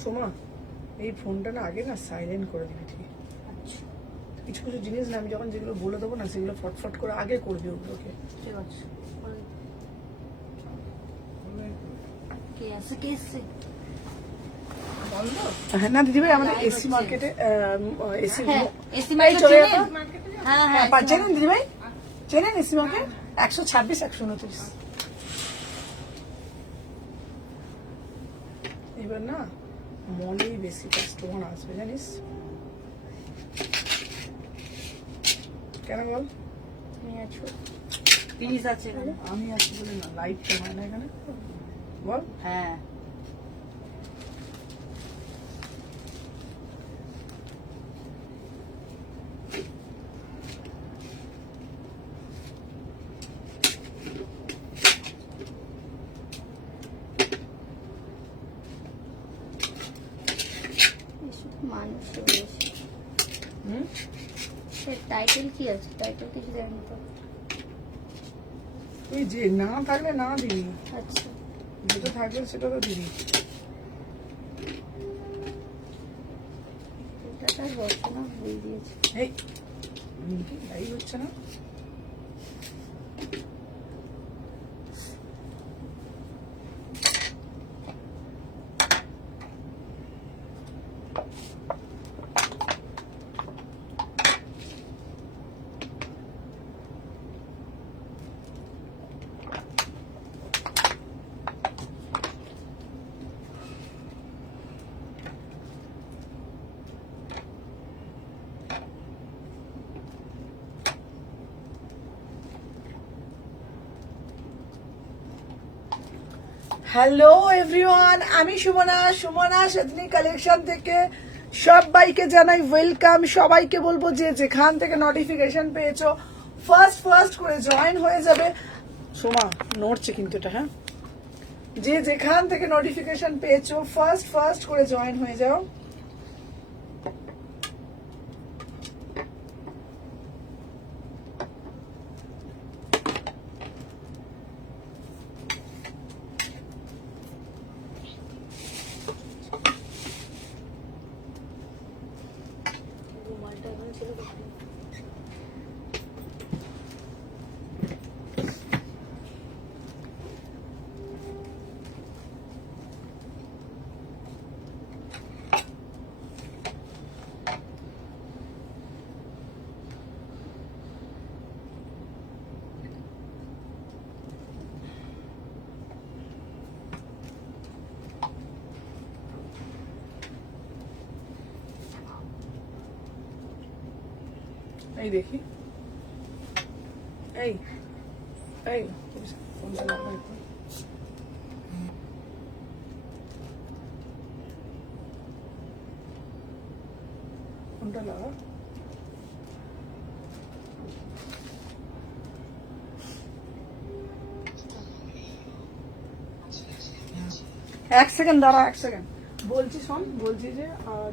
সোমা এই ফোনটা না আগে না সাইলেন্ট করে দিবি ঠিক আচ্ছা কিছু কিছু জিনিস না আমি যখন যেগুলো বলে দেবো না সেগুলো ফটফট করে আগে করবি ওগুলোকে ঠিক আছে কে আছে কে এসছে বন্ধ হ্যাঁ না দিদি ভাই আমাদের এসি মার্কেটে এসি হ্যাঁ এসি এই চলে মার্কেট যেত। হ্যাঁ হ্যাঁ চেনেন দিদি ভাই চেনেন এসি মার্কেট 126 129 এবার না মলেই বেশি কাস্টমার আসবে জানিস কেন বল তুমি আছো প্লিজ আছে এখানে। আমি আছি বলে না লাইট হয় না এখানে বল হ্যাঁ এসব মানুষ রয়েছে হুম টাইটেল কি আছে টাইটেল কিছু জানি তো তুই যে না থাকলে না দিবি আচ্ছা যেটা থাকবে সেটা তো দিবি এটা তার রচনা বই দিয়েছে এই লাইভ হচ্ছে না হ্যালো এভরিওয়ান আমি সুমনা সেদিনী কালেকশন থেকে সবাইকে জানাই ওয়েলকাম সবাইকে বলবো যে যেখান থেকে নোটিফিকেশন পেয়েছো ফার্স্ট করে জয়েন হয়ে যাবে সোমা নড়ছে কিন্তু এটা হ্যাঁ যে যেখান থেকে নোটিফিকেশন পেয়েছো ফার্স্ট করে জয়েন হয়ে যাও রুমালটা এখানে ছিল কোথায়? এই দেখি এই এই ফোনটা লাগা একটু। ফোনটা লাগা এক সেকেন্ড দাঁড়া এক সেকেন্ড বলছি শোন বলছি যে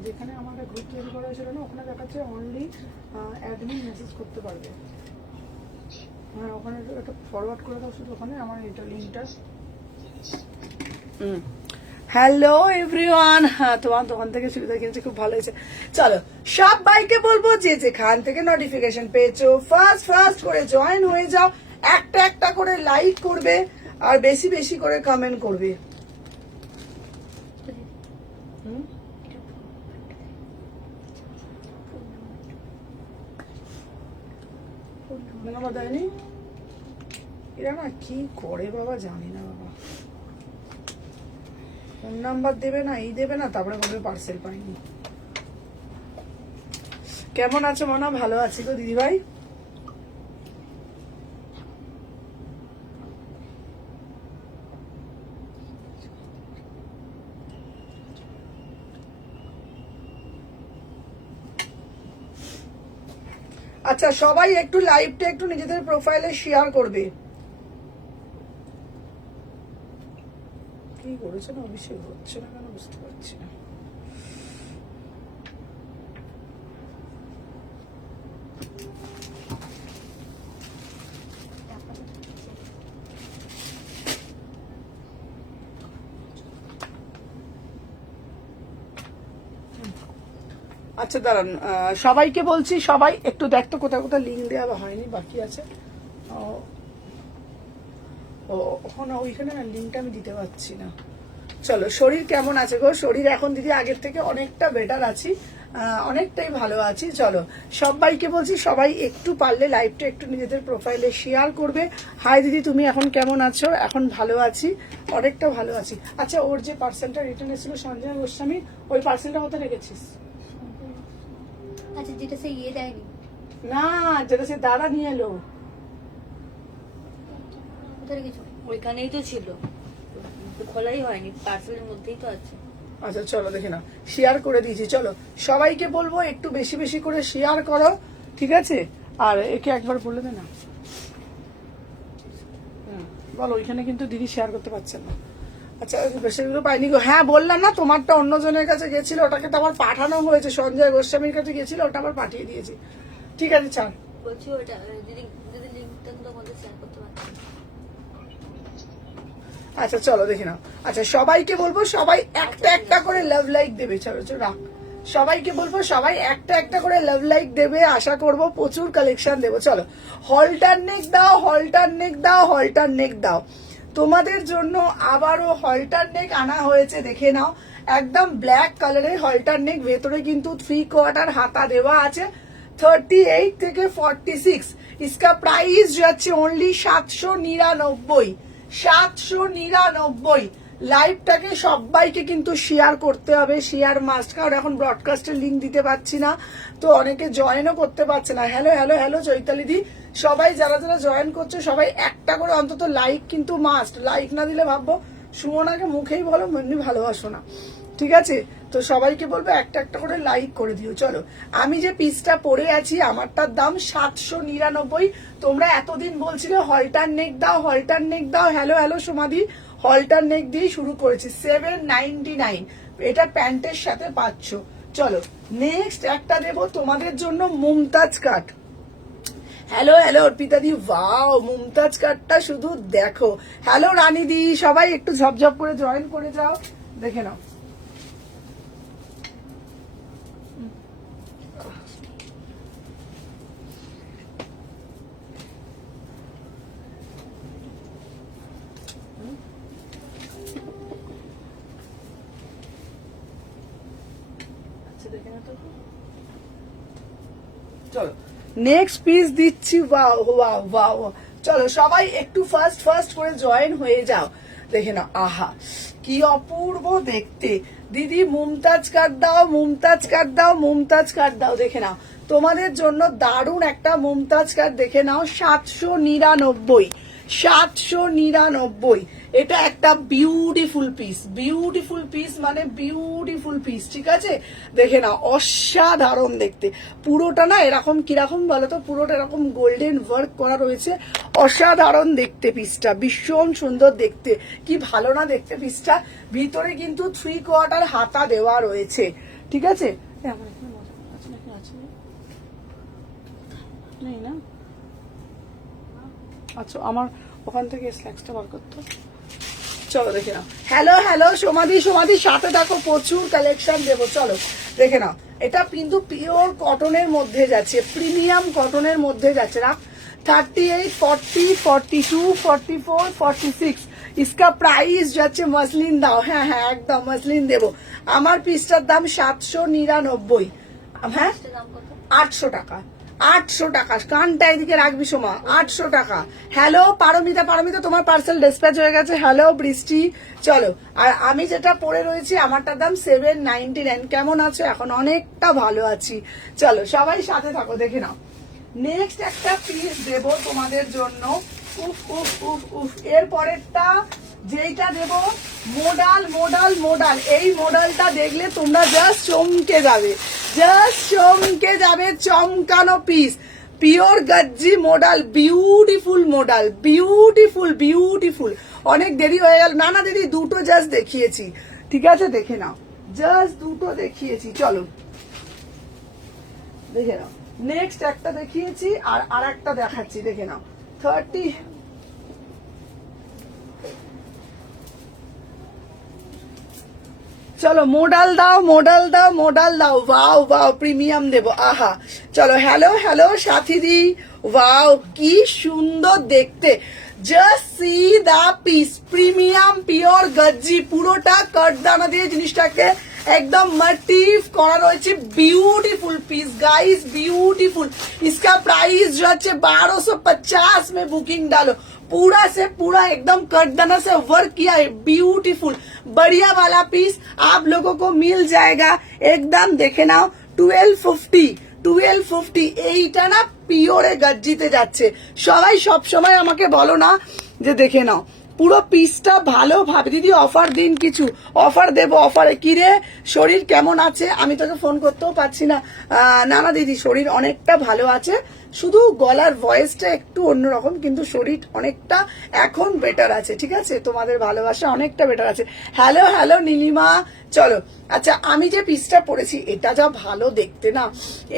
যেখানে আমাদের গ্রুপ তৈরি করা ছিল না ওখানে দেখাচ্ছে অনলি অ্যাডমিন মেসেজ করতে পারবে হ্যাঁ ওখানে একটা ফরওয়ার্ড করে দাও শুধু ওখানে আমার এটা লিঙ্কটা হ্যালো এভরিওয়ান হ্যাঁ তোমার দোকান থেকে চুড়িদার কিনছে খুব ভালো হয়েছে চলো সবাইকে বলবো যে যেখান থেকে নোটিফিকেশন পেয়েছো ফার্স্ট করে জয়েন হয়ে যাও একটা করে লাইক করবে আর বেশি করে কমেন্ট করবে নাম্বার দেয়নি এরা না কি করে বাবা জানি না বাবা ফোন নাম্বার দেবে না এই দেবে না তারপরে বলবে পার্সেল পাইনি কেমন আছো মনা ভালো আছি গো দিদি ভাই আচ্ছা সবাই একটু লাইভটা একটু নিজেদের প্রোফাইলে শেয়ার করবে কি করেছে না অভিষেক হচ্ছে না কেন বুঝতে পারছি না আচ্ছা দাঁড়ান, সবাইকে বলছি, সবাই একটু দেখতো কোথাও কোথাও লিঙ্ক দেওয়া হয়নি, বাকি আছে। ও ও ওখানে ওইখানে না লিঙ্কটা আমি দিতে পারছি না। চলো, শরীর কেমন আছে গো? শরীর এখন দিদি আগের থেকে অনেকটা বেটার আছি, অনেকটাই ভালো আছি। চলো সবাইকে বলছি, সবাই একটু পারলে লাইভটা একটু নিজেদের প্রোফাইলে শেয়ার করবে। হাই দিদি, তুমি এখন কেমন আছো? এখন ভালো আছি, অনেকটা ভালো আছি। আচ্ছা, ওর যে পার্সেলটা রিটার্ন এসেছিল সঞ্জয় গোস্বামী, ওই পার্সেলটা কোথায় রেখেছিস? আচ্ছা, যেটা সে দেয়নি, না, যেটা সে দাদা নিয়ে এলো। কোথায় রেখেছো? ওইখানেই তো ছিল, তো খোলাই হয়নি, পার্সেলের মধ্যেই তো আছে। আচ্ছা চলো দেখে না, শেয়ার করে দিয়েছি। চলো সবাইকে বলবো একটু বেশি বেশি করে শেয়ার করো, ঠিক আছে? আর একে একবার বলে দে না। বলো, ওইখানে কিন্তু দিদি শেয়ার করতে পারছেন না। আচ্ছা, বেশিগুলো পাইনি গো। হ্যাঁ বললাম না, তোমারটা অন্যজনের কাছে গেছিল, ওটাকে তো আমার পাঠানো হয়েছে, সঞ্জয় গোস্বামীর কাছে গেছিল, ওটা আবার পাঠিয়ে দিয়েছি। ঠিক আছে, চাল। বলছি ওটা যদি যদি লিঙ্কটা তোমাদের শেয়ার করতে পারতাম। আচ্ছা চলো দেখে নাও। আচ্ছা সবাইকে বলবো, সবাই একটা একটা করে লাভ লাইক দেবে। চলো চলো রাখ। সবাইকে বলবো, সবাই একটা একটা করে লাভ লাইক দেবে। আশা করব প্রচুর কালেকশন দেবো। চলো, হলটার নেক দাও, হলটার নেক দাও, হলটার নেক দাও। তোমাদের জন্য আবারও হলটার নেক আনা হয়েছে, দেখে নাও। একদম ব্ল্যাক কালারের হলটার নেক, ভেতরে কিন্তু 3/4 হাতা দেওয়া আছে। 38 থেকে 46। इसका प्राइस যাচ্ছে ओनली 799। 799। লাইভটাকে সবাইকে কিন্তু শেয়ার করতে হবে, শেয়ার মাস্ট। কারণ এখন ব্রডকাস্টের লিঙ্ক দিতে পারছি না, তো অনেকে জয়েনও করতে পারছে না। হ্যালো হ্যালো হ্যালো চৈতালি দি, সবাই যারা যারা জয়েন করছে সবাই একটা করে অন্তত লাইক কিন্তু মাস্ট। লাইক না দিলে ভাববো সুমনাকে মুখেই বলো এমনি ভালোবাসো না, ঠিক আছে? তো সবাইকে বলবো একটা একটা করে লাইক করে দিও। চলো, আমি যে পিসটা পরে আছি আমারটার দাম 799। তোমরা এতদিন বলছিলে হলটার নেক দাও, হলটার নেক দাও। হ্যালো হ্যালো সমাধি, হলটার নেক দিয়ে শুরু করেছি। 799, এটা প্যান্টের সাথে পাচ্ছ। চলো নেক্সট একটা দেবো তোমাদের জন্য, মুমতাজ কাট। হ্যালো হ্যালো অর্পিতা দি, ওয়াও মুমতাজ কাটটা শুধু দেখো। হ্যালো রানী দি, সবাই একটু ঝপঝপ করে জয়েন করে যাও, দেখে নাও। চলো নেক্সট পিস দিচ্ছি। Wow wow wow. চলো সবাই একটু ফার্স্ট ফার্স্ট করে জয়েন হয়ে যাও, দেখে নাও। আহা কি অপূর্ব দেখতে। দিদি মুমতাজ কাট দাও, মুমতাজ কাট দাও, মুমতাজ কাট দাও। দেখে নাও তোমাদের জন্য দারুণ একটা মুমতাজ কাট, দেখে নাও। 799। 799। এটা একটা বিউটিফুল পিস, বিউটিফুল পিস মানে বিউটিফুল পিস, ঠিক আছে? দেখে নাও, অসাধারণ দেখতে। পুরোটা না এরকম কিরকম বলো তো, পুরোটা এরকম গোল্ডেন ওয়ার্ক করা রয়েছে, অসাধারণ দেখতে পিসটা, ভীষণ সুন্দর দেখতে। কি ভালো না দেখতে পিসটা। ভিতরে কিন্তু 3/4 হাতা দেওয়া রয়েছে, ঠিক আছে? আমার এখানে মজা আছে নাকি আছে নেই না? আচ্ছা, আমার ওখান থেকে স্ল্যাক্সটা বার করতো। চলো দেখে নাও। হ্যালো হ্যালো সমাধি, সমাধি সাথে থাকো, প্রচুর কালেকশন দেবো। চলো দেখে নাও, এটা কিন্তু পিওর কটনের মধ্যে যাচ্ছে, প্রিমিয়াম কটনের মধ্যে যাচ্ছে না। 38, 40, 42, 44, 46। इसका प्राइस যাচ্ছে, মসলিন দাও। হ্যাঁ হ্যাঁ একদম মসলিন দেবো। আমার পিসটার দাম 799। হ্যাঁ 800 টাকা, 800 টাকা। কানটা এদিকে রাখবি সোমা, 800 টাকা। হ্যালো পারমিতা, পারমিতা তোমার পার্সেল ডিসপ্যাচ হয়ে গেছে। হ্যালো বৃষ্টি। চলো, আর আমি যেটা পরে রয়েছি আমারটার দাম 799। কেমন আছো? এখন অনেকটা ভালো আছি। চলো সবাই সাথে থাকো, দেখে নাও। নেক্সট একটা পিস দেব তোমাদের জন্য। উফ উফ উফ উফ। এর পরেরটা যেইটা দেব, মোডাল মোডাল মোডাল। এই মোডালটা দেখলে তোমরা জাস্ট চমকে যাবে, জাস্ট চমকে যাবে। চমকানো পিস, পিওর গজ্জি modal, beautiful modal, beautiful beautiful. অনেক দেরি হয়ে গেল। না না দিদি, দুটো জাস্ট দেখিয়েছি, ঠিক আছে? দেখে নাও, জাস্ট দুটো দেখিয়েছি। চলো দেখে নাও। নেক্সট একটা দেখিয়েছি আর একটা দেখাচ্ছি, দেখে নাও। 30। চলো চলো মোডাল দাও, মোডাল দাও, মোডাল দাও। ওয়াও ওয়াও, প্রিমিয়াম দেবো। আহা, চলো হ্যালো হ্যালো সাথীদি। ওয়াও, কি সুন্দর দেখতে। Just see the piece, premium pure গজ্জি, পুরোটা কাঠদানা দিয়ে জিনিসটাকে एकदम मोटिव करा रही। Beautiful piece guys, beautiful. इसका प्राइस जो है 1250 में बुकिंग डालो। पूरा से पूरा एकदम कटदाना से वर्क किया है, ब्यूटीफुल बढ़िया वाला पीस आप लोगों को मिल जाएगा एकदम। देखे ना 1250 এইটা না পিওরে গজ্জিতে যাচ্ছে। সবাই সব সময় আমাকে বলো না যে দেখে নাও পুরো পিসটা ভালো ভাবে। দিদি অফার দিন, কিছু অফার দেবো। অফারে কি রে, শরীর কেমন আছে? আমি তোকে ফোন করতেও পারছি না। না না দিদি, শরীর অনেকটা ভালো আছে, শুধু গলার ভয়েসটা একটু অন্যরকম, কিন্তু শরীর অনেকটা এখন বেটার আছে। ঠিক আছে, তোমাদের ভালোবাসা অনেকটা বেটার আছে। Hello hello Nilima. চলো, আচ্ছা আমি যে পিসটা পরেছি এটা যা ভালো দেখতে না,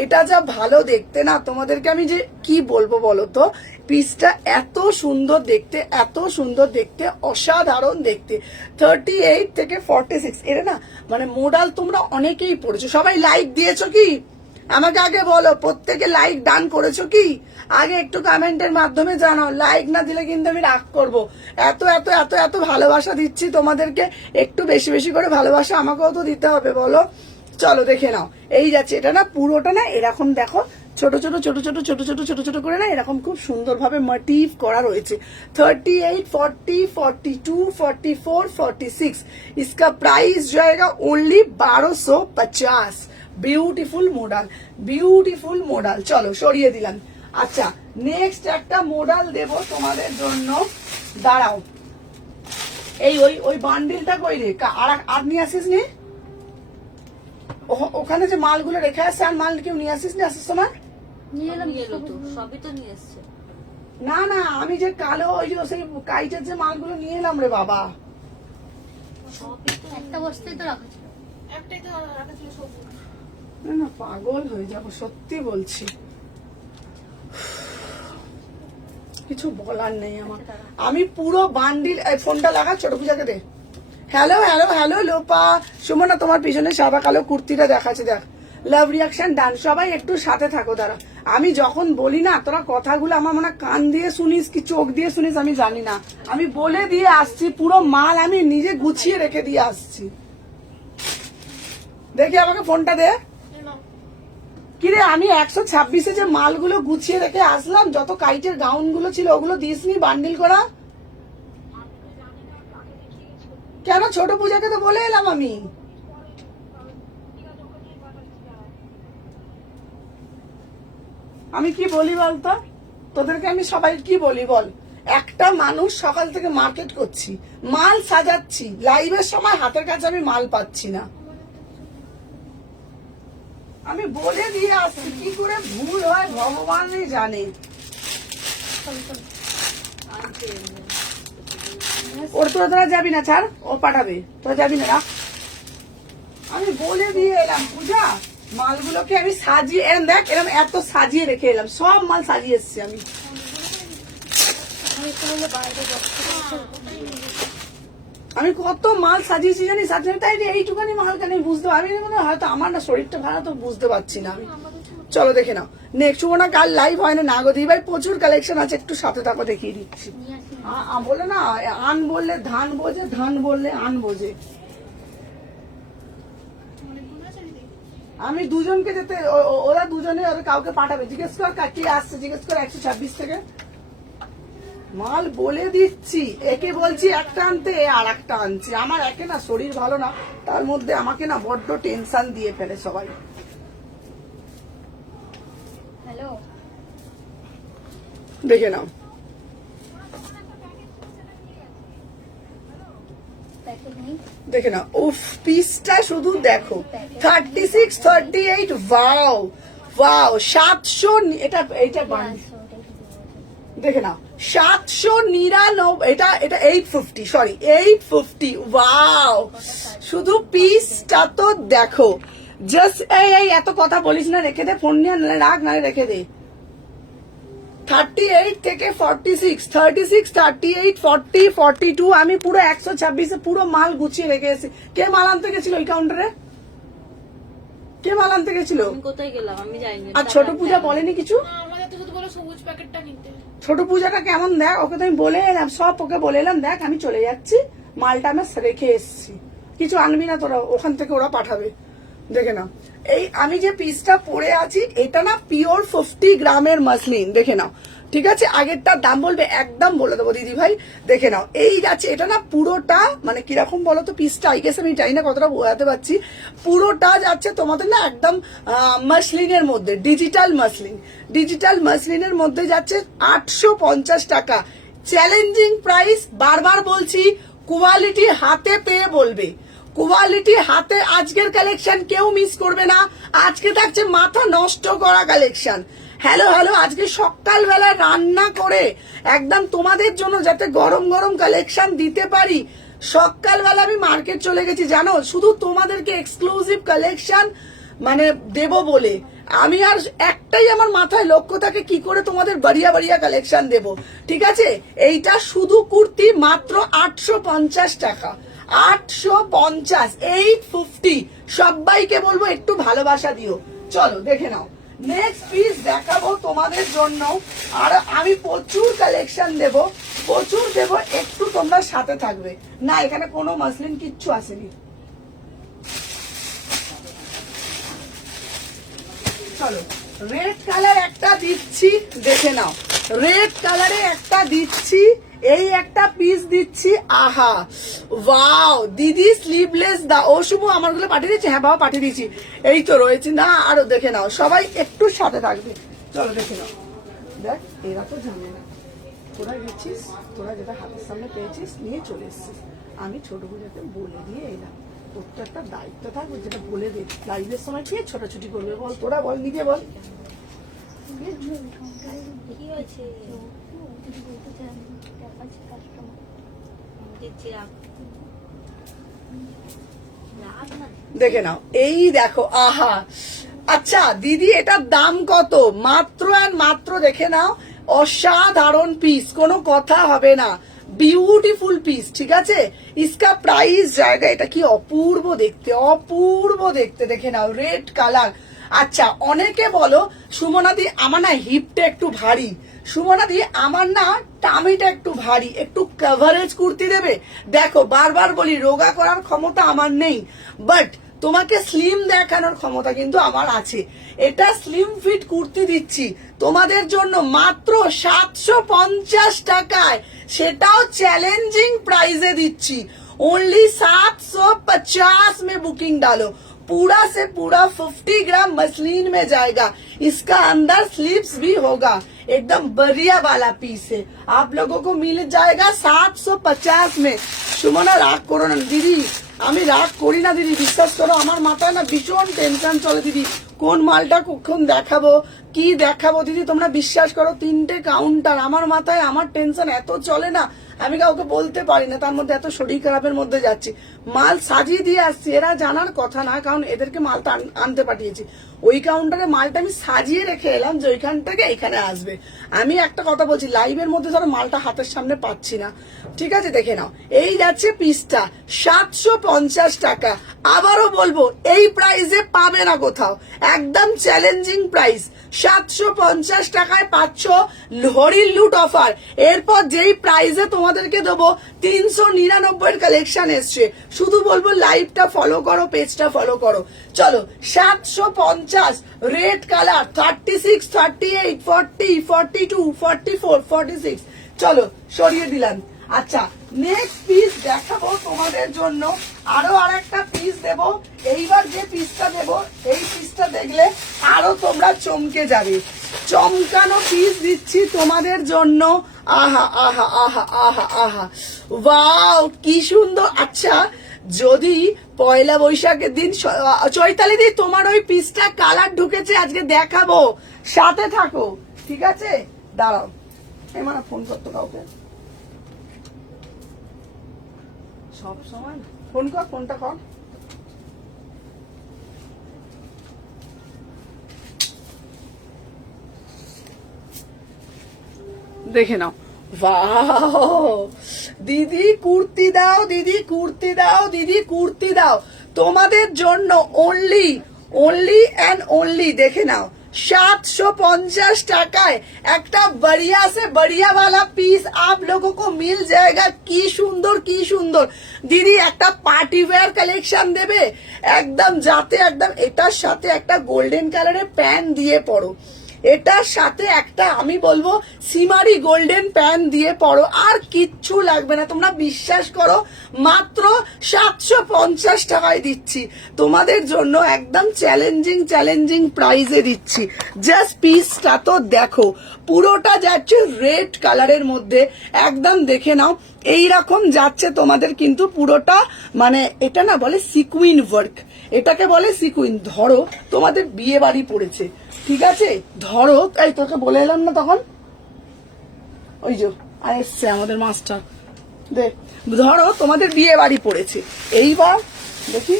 এটা যা ভালো দেখতে না, তোমাদেরকে আমি যে কি বলবো বলো তো। পিসটা এত সুন্দর দেখতে, এত সুন্দর দেখতে, অসাধারণ দেখতে। 38 থেকে 46 এটা না মানে মোডাল তোমরা অনেকেই পড়েছো। সবাই লাইক দিয়েছো কি? আমাকে আগে বলো, প্রত্যেকে লাইক ডান করেছো কি? আগে একটু কমেন্টের মাধ্যমে জানাও। লাইক না দিলে কিন্তু আমি রাগ করবো। এত এত এত এত ভালোবাসা দিচ্ছি তোমাদেরকে, একটু বেশি বেশি করে ভালোবাসা আমাকেও তো দিতে হবে বলো। চলো দেখে নাও, এই যাচ্ছে। এটা না পুরোটা না এরকম দেখো, ছোট ছোট ছোট ছোট ছোট ছোট ছোট ছোট করে না এরকম খুব সুন্দরভাবে মোটিভ করা রয়েছে। 38, 40, 42, 44, 46 इसका प्राइस जाएगा only 1250। Beautiful modal, beautiful modal. চলো সরিয়ে দিলাম। আচ্ছা নেক্সট একটা মোডাল দেব তোমাদের জন্য, দাঁড়াও। এই ওই ওই বান্ডিলটা কই রে? আর নিয়ে আসিস নি? ওখানে যে মালগুলো রেখে আসছে, আর মাল কেউ নিয়ে আসিস নি আসার সময়? নিয়ে এলাম নিয়ে এলো তো, সবই তো নিয়ে এসছে। না না, আমি যে কালো ওই যে সেই কাইটের যে মালগুলো নিয়ে এলাম রে বাবা। সবই তো একটা বস্তায় তো রাখা ছিল। না না, পাগল হয়ে যাবো সত্যি বলছি, কিছু বলার নেই আমার। আমি পুরো বান্ডিল, ফোনটা লাগা, ছোট পূজাকে দে। Hello hello hello Lopa, Sumana তোমার পিছনে সাদা কালো কুর্তিটা দেখাচ্ছে, দেখ। Love reaction done. সবাই একটু সাথে থাকো দাঁড়া। আমি যখন বলি না তোরা কথাগুলো আমার মনে হয় কান দিয়ে শুনিস কি চোখ দিয়ে শুনিস আমি জানি না। আমি বলে দিয়ে আসছি, পুরো মাল আমি নিজে গুছিয়ে রেখে দিয়ে আসছি। দেখি আমাকে ফোনটা দে। কিরে আমি 126-এ যে মালগুলো গুছিয়ে রেখে আসলাম, যত কাইটের গাউন গুলো ছিল ওগুলো দিসনি বান্ডিল করা কেন? ছোট পূজাকে তো বলে এলাম আমি। আমি কি বলি বলতো তোদেরকে, আমি সবাই কি বলি বল? একটা মানুষ সকাল থেকে মার্কেট করছি, মাল সাজাচ্ছি, লাইভের সময় হাতের কাছে আমি মাল পাচ্ছি না। আমি বলে দিয়ে আসছি, কি করে ভুল হয় ভগবানই জানে। ওর তোরা যাবি না, ছাড়, ও পাঠাবে, তোরা যাবি না। আমি বলে দিয়ে এলাম পূজা, মালগুলোকে আমি সাজিয়ে এরম দেখ, এরম এত সাজিয়ে রেখে এলাম, সব মাল সাজিয়ে এসছি আমি। আমি কত মাল সাজিয়েছি জানিস, তাই এইটুখানি মাল কেন বুঝতে পারবি না? হয়তো আমার না শরীরটা ভালো, তো বুঝতে পারছি না আমি। চলো দেখে নাও নেক্সট। না কাল লাইভ হয় না নাগদি ভাই, প্রচুর কালেকশন আছে, একটু সাথে থাকো, দেখিয়ে দিচ্ছি। বলে না আন বললে ধান বোঝে, ধান বললে আন বোঝে। আমি দুজনকে যেতে, ওরা দুজনে ওরা কাউকে পাঠাবে। জিজ্ঞেস কর কে আসছে, জিজ্ঞেস কর 126 থেকে মাল বলে দিচ্ছি। একে বলছি একটা আনতে, আর একটা আনছি। আমার একে না শরীর ভালো না, তার মধ্যে আমাকে না বড্ড টেনশন দিয়ে ফেলে সবাই। হ্যালো, দেখে নাও, দেখে নাও। উফ, পিসটা শুধু দেখো। 36, 38, ওয়াও ওয়াও। 700, এটা দেখে নাও 799, এটা 850, সরি 850। ওয়াও, শুধু পিসটা তো দেখো। জাস্ট এই এত কথা বলিস না, রেখে দে ফোন নিয়ে, রাখ না রেখে দে। 38 থেকে 46, 36, 38, 40, 42 আমি পুরো 126 পুরো মাল গুছিয়ে রেখে এসেছি। কে মাল আনতে গেছিল ওই কাউন্টারে? কে মাল আনতে গেছিল? আমি কোথায় গেলাম আমি জানি আর ছোট পূজা বলেনি কিছু? আমাদের তো শুধু বলো সবুজ প্যাকেটটা নিতে। ছোট পূজাটা কেমন দেখ, ওকে তো আমি বলে এলাম, সব ওকে বলে এলাম, দেখ আমি চলে যাচ্ছি, মালটা আমি রেখে এসেছি, কিছু আনবি না তোরা, ওখান থেকে ওরা পাঠাবে। দেখে নাও এই আমি যে পিসটা পরে আছি এটা না পিওর 50 গ্রামের মাসলিন, দেখে নাও ঠিক আছে। আগেরটার দাম বলবে একদম বলে দেবো দিদি ভাই, দেখে নাও এই যাচ্ছে এটা না পুরোটা, মানে কিরকম বলো তো পিসটা, আই গেস আমি জানি না কতটা বোঝাতে পারছি, পুরোটা যাচ্ছে তোমাদের না একদম মাসলিনের মধ্যে, ডিজিটাল মাসলিন, ডিজিটাল মাসলিনের মধ্যে যাচ্ছে 850 টাকা, চ্যালেঞ্জিং প্রাইস। বারবার বলছি কোয়ালিটি হাতে পেয়ে বলবে, কোয়ালিটি হাতে, আজকের কালেকশন কেউ মিস করবে না, আজকে থাকছে মাথা নষ্ট করা কালেকশন। হ্যালো হ্যালো, আজকে সকালবেলা রান্না করে একদম তোমাদের জন্য যাতে গরম গরম কালেকশন দিতে পারি, সকালবেলা আমি মার্কেট চলে গেছি জানো, শুধু তোমাদেরকে এক্সক্লুসিভ কালেকশন মানে দেব বলে। আমি আর একটাই আমার মাথায় লক্ষ্য থাকে কি করে তোমাদের বাড়িয়া বাড়িয়া কালেকশন দেব, ঠিক আছে। এইটা শুধু কুর্তি মাত্র 850 টাকা, 850, 850। সবাইকে বলবো একটু ভালোবাসা দিও। চলো দেখে নাও নেক্সট পিস দেখাবো তোমাদের জন্য, আর আমি প্রচুর কালেকশন দেব, প্রচুর দেব, একটু তোমরা সাথে থাকবে। না এখানে কোনো মাসলিন কিচ্ছু আসেনি। চলো রেড কালার একটা দিচ্ছি, দেখে নাও রেড কালারে একটা দিচ্ছি, এই একটা পিস দিচ্ছি, আহা ওয়াও দিদি স্লিভলেস দা, ও শুভ আমার গুলো পাঠিয়ে দিচ্ছি, হ্যাঁ বাবা পাঠিয়ে দিচ্ছি, এই তো রয়েছে না আরো, দেখে নাও সবাই একটু সাথে থাকবে। চলো দেখে নাও, দেখ এরা তো জানে না, তোরা গেছিস, তোরা যেটা হাতের সামনে পেয়েছিস নিয়ে চলে এসছিস, আমি ছোট পূজাকে বলে দিয়ে এলাম, তোর তো একটা দায়িত্ব থাকবে, যেটা বলে দে লাইভের সময় কে ছোটাছুটি করবে বল, তোরা বল নিজে বল। কি হয়েছে দিচ্ছি রাখ না। দেখে নাও এই দেখো, আহা আচ্ছা দিদি এটার দাম কত, মাত্র আর মাত্র দেখে নাও, অসাধারণ পিস, কোনো কথা হবে না, বিউটিফুল পিস, ঠিক আছে। ইসকা প্রাইস জায়গা, এটা কি অপূর্ব দেখতে, অপূর্ব দেখতে, দেখে নাও রেড কালার। আচ্ছা অনেকে বলো সুমনাদি আমার না হিপটা একটু ভারী, সুমনাদি আমার না টামিটা একটু ভারী, একটু কভারেজ কুর্তি দেবে, দেখো বারবার বলি রোগা করার ক্ষমতা আমার নেই, বাট তোমাকে স্লিম দেখানোর ক্ষমতা কিন্তু আমার আছে। এটা স্লিম ফিট কুর্তি দিচ্ছি তোমাদের জন্য মাত্র 750 টাকায়, সেটাও চ্যালেঞ্জিং প্রাইসে দিচ্ছি, ओनली 750 में बुकिंग डालो, पूरा से पूरा 50 ग्राम मसलिन में जाएगा, इसका अंदर स्लीव्स भी होगा, एकदम बढ़िया वाला पीस है, आप लोगों को मिल जाएगा 750 में। সুমনা রাগ করো না দিদি, আমি রাগ করি না দিদি, বিশ্বাস করো আমার মাথায় না ভীষণ টেনশন চলে দিদি, কোন মালটা কখন দেখাবো কি দেখাবো দিদি, তোমরা বিশ্বাস করো 3টে কাউন্টার আমার মাথায়, আমার টেনশন এত চলে না আমি কাউকে বলতে পারি না, তার মধ্যে এত শরীর খারাপের মধ্যে যাচ্ছি, মাল সাজিয়ে দিয়ে আসছি, এরা জানার কথা না, কারণ এদেরকে মালটা আনতে পাঠিয়েছি, ওই কাউন্টারে মালটা আমি সাজিয়ে রেখে এলাম যে ওইখান থেকে এখানে আসবে। আমি একটা কথা বলছি, লাইভের মধ্যে ধরো মালটা হাতের সামনে পাচ্ছি না, ঠিক আছে। দেখে নাও এই যাচ্ছে পিসটা 750 টাকা, আবারও বলবো এই প্রাইসে পাবে না কোথাও, একদম চ্যালেঞ্জিং প্রাইস, 750 টাকায় পাচ্ছ হরির লুট অফার। এরপর যেই প্রাইসে তোমাদেরকে দেবো 399 কালেকশন এসছে, শুধু বলবো লাইভটা ফলো করো, পেজটা ফলো করো। চলো 750 রেড কালার 36, 38, 40, 42, 44, 46, চলো সরিয়ে দিলাম। আচ্ছা নেক্সট পিস দেখাবো তোমাদের জন্য, আরো আরেকটা পিস দেবো, এইবার যে পিসটা দেবো এই পিসটা দেখলে আরো তোমরা চমকে যাবে, চমকানো পিস দিচ্ছি তোমাদের জন্য, আহা আহা আহা আহা আহা ওয়াও কি সুন্দর। আচ্ছা যদি পয়লা বৈশাখের দিন চৈতালি দি তোমার ওই পিসটা কালার ঢুকেছে আজকে দেখাবো, সাথে থাকো ঠিক আছে। দাঁড়াও এমানা ফোন করতো কাউকে, সব সময় ফোন কর, ফোনটা কর। দেখে নাও, বাহ, দিদি কুর্তি দাও, দিদি কুর্তি দাও, দিদি কুর্তি দাও, তোমাদের জন্য অনলি অ্যান্ড অনলি, দেখে নাও 750 টাকায় একটা बढ़िया से बढ़िया वाला पीस आप लोगों को मिल जाएगा। কি সুন্দর, কি সুন্দর দিদি, একটা পার্টি ওয়্যার কালেকশন দেবে একদম, যাতে একদম এটার সাথে একটা গোল্ডেন কালারের প্যান্ট দিয়ে পড়ো, এটার সাথে একটা আমি বলবো সিমারি গোল্ডেন প্যান্ট দিয়ে পড়ো, আর কিচ্ছু লাগবে না। তোমরা বিশ্বাস করো, মাত্র 750 টাকায় দিচ্ছি তোমাদের জন্য, একদম চ্যালেঞ্জিং প্রাইসে দিচ্ছি। জাস্ট পিসটা তো দেখো, পুরোটা যাচ্ছে রেড কালারের মধ্যে, একদম দেখে নাও এইরকম যাচ্ছে তোমাদের, কিন্তু পুরোটা মানে এটা না বলে সিকুইন ওয়ার্ক, এটাকে বলে সিকুইন। ধরো তোমাদের বিয়ে বাড়ি পড়েছে, ঠিক আছে, ধরো, এই তোকে বলে এলাম না তখন, ওই যে আর এসছে আমাদের মাস্টার, দেখ, ধরো তোমাদের বিয়ে বাড়ি পড়েছে, এইবার দেখি,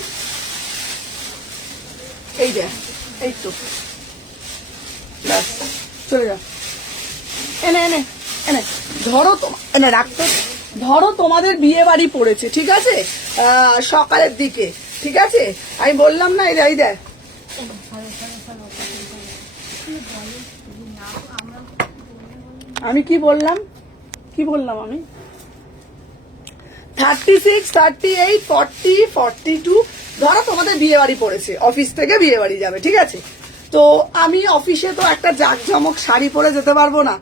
এই দেখ, এই তো ব্যাস, চলে যাও, এনে এনে এনে ধরো, এনে রাখতে, ধরো তোমাদের বিয়ে বাড়ি পড়েছে, ঠিক আছে, সকালের দিকে, ঠিক আছে, আমি বললাম না, এই দেখ, আমি কি বললাম আমি 36, 38, 40, 42, ধরো তোমাদের বিয়ে বাড়ি পড়েছে, অফিস থেকে বিয়ে বাড়ি যাবে, ঠিক আছে, তো আমি অফিসে তো একটা জাঁকজমক শাড়ি পরে যেতে পারবো না,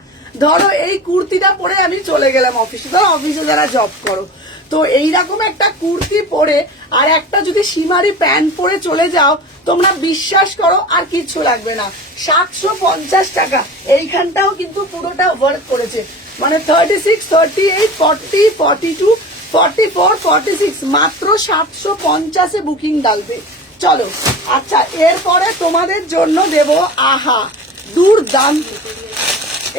ধরো এই কুর্তিটা পরে আমি চলে গেলাম অফিসে, ধরো অফিসে যারা জব করো, তো এইরকম একটা কুর্তি পরে আর একটা যদি সিমারি প্যান্ট পরে চলে যাও, তোমরা বিশ্বাস করো আর কিচ্ছু লাগবে না। 750 টাকা, এইখানটাও কিন্তু পুরোটা ওয়ার্ক করেছে, মানে 36, 38, 40, 42, 44, 46, মাত্র 750-এ বুকিং ডালবে। চলো, আচ্ছা, এরপরে তোমাদের জন্য দেব, আহা দুর্দান্ত,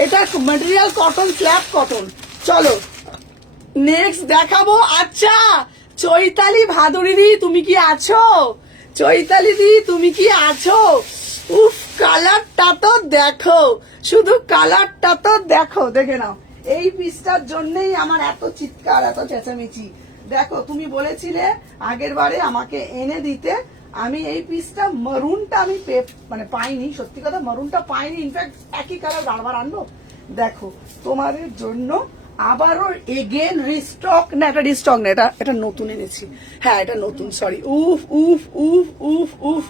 এটা ম্যাটেরিয়াল কটন, স্ল্যাব কটন। চলো নেক্সট দেখাবো। আচ্ছা, চৈতালি ভাদুরী দি তুমি কি আছো? চৈতালি দি তুমি কি আছো? উফ, কালারটা তো দেখো, শুধু কালারটা তো দেখো, দেখে নাও, এই পিসটার জন্যই আমার এত চিৎকার, এত চেঁচামেচি। দেখো, তুমি বলেছিলে আগের বারে আমাকে এনে দিতে, আমি এই পিসটা মারুনটা আমি মানে পাইনি, সত্যি কথা মারুনটা পাইনি, ইনফ্যাক্ট একই কালার বারবার আনবো। দেখো তোমাদের জন্য আবারও এগেন রিস্টক, না এটা রিস্টক না, এটা নতুন এনেছি, হ্যাঁ এটা নতুন, সরি। উফ উফ উফ উফ উফ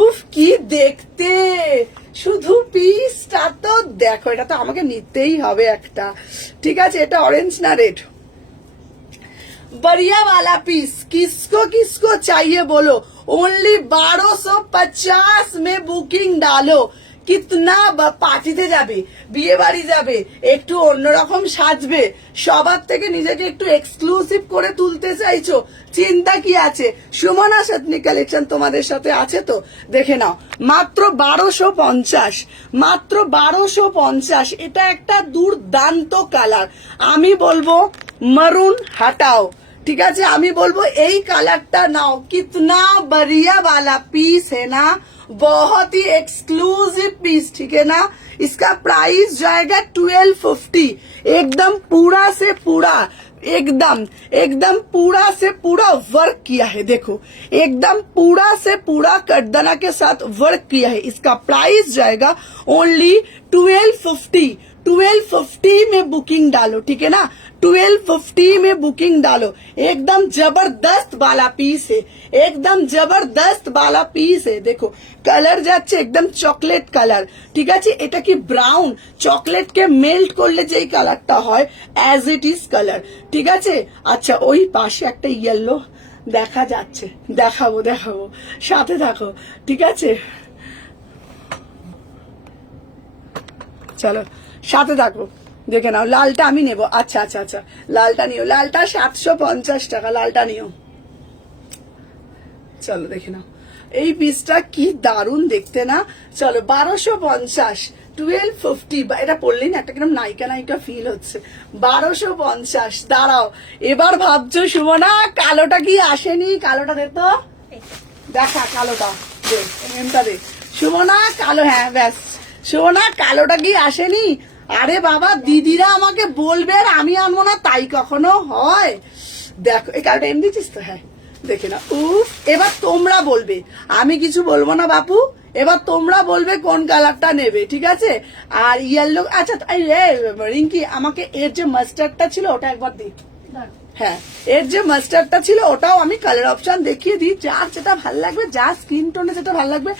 উফ, কি দেখতে, শুধু পিসটা তো দেখো, এটা তো আমাকে নিতেই হবে একটা, ঠিক আছে, এটা অরেঞ্জ না রেড, बढ़िया वाला पीस, किसको चाहिए बोलो, ओनली 1250 में बुकिंग डालो। কিতনা পার্টিতে যাবে, বিয়ে বাড়ি যাবে, একটু অন্যরকম সাজবে, সবার থেকে নিজেকে একটু এক্সক্লুসিভ করে তুলতে চাইছো, চিন্তা কি আছে, সুমনা সাতনি কালেকশন তোমাদের সাথে আছে তো, দেখে নাও, মাত্র 1250, মাত্র 1250, এটা একটা দুর্দান্ত কালার, আমি বলবো মারুন হাটাও, ঠিক আছে, আমি বলবো এই কালারটা নাও, কিतना बढ़िया वाला पीस है ना, बहुत ही एक्सक्लूसिव पीस, ठीक है ना, इसका प्राइस जाएगा 1250, एकदम पूरा से पूरा, एकदम पूरा से पूरा वर्क किया है, देखो एकदम पूरा से पूरा कटदाना के साथ वर्क किया है, इसका प्राइस जाएगा ओनली 1250, 1250 में बुकिंग डालो, ठीक है ना, 1250 में बुकिंग डालो, एकदम जबरदस्त वाला पीस है, एकदम जबरदस्त वाला पीस है। देखो কালার যাচ্ছে একদম চকলেট কালার, ঠিক আছে, এটা কি ব্রাউন, চকলেটকে মেল্ট করলে যেই কালারটা হয় অ্যাজ ইট ইজ কালার, ঠিক আছে। আচ্ছা, ওই পাশে একটা ইয়েলো দেখা যাচ্ছে, দেখাবো সাথে থাকো, ঠিক আছে, চলো সাথে থাকো, দেখে নাও, লালটা আমি নেব, আচ্ছা আচ্ছা আচ্ছা, লালটা নিও, লালটা 750 টাকা, লালটা নিও, চলো দেখে নাও, এই পিসটা কি দারুণ দেখতে না, চলো 1250, 1250, এটা পড়লেই না একটা কিরকম নায়িকা ফিল হচ্ছে, 1250, দাঁড়াও, এবার ভাবছো সুমনা কালোটা কি আসেনি, কালোটা দে তো, দেখা কালোটা দে, এমটা দে সুমনা, কালো, হ্যাঁ ব্যাস সুমনা, কালোটা কি আসেনি, আরে বাবা দিদিরা আমাকে বলবে আর আমি আনবো না, তাই কখনো হয়? দেখো এই কালারটা এমনি দিচ্ছিস তো? হ্যাঁ দেখে না। উফ, এবার তোমরা বলবে, আমি কিছু বলবো না বাপু, এবার তোমরা বলবে কোন কালারটা নেবে, ঠিক আছে? আর ইয়েলো, আচ্ছা এই রিঙ্কি আমাকে এর যে মাস্টার্ডটা ছিল ওটা একবার দিই। হ্যাঁ, এর যে মাস্টার্ডটা ছিল ওটাও আমি কালার অপশন দেখিয়ে দিই, যার যেটা ভালো লাগবে, যার স্কিন টোনে যেটা ভালো লাগবে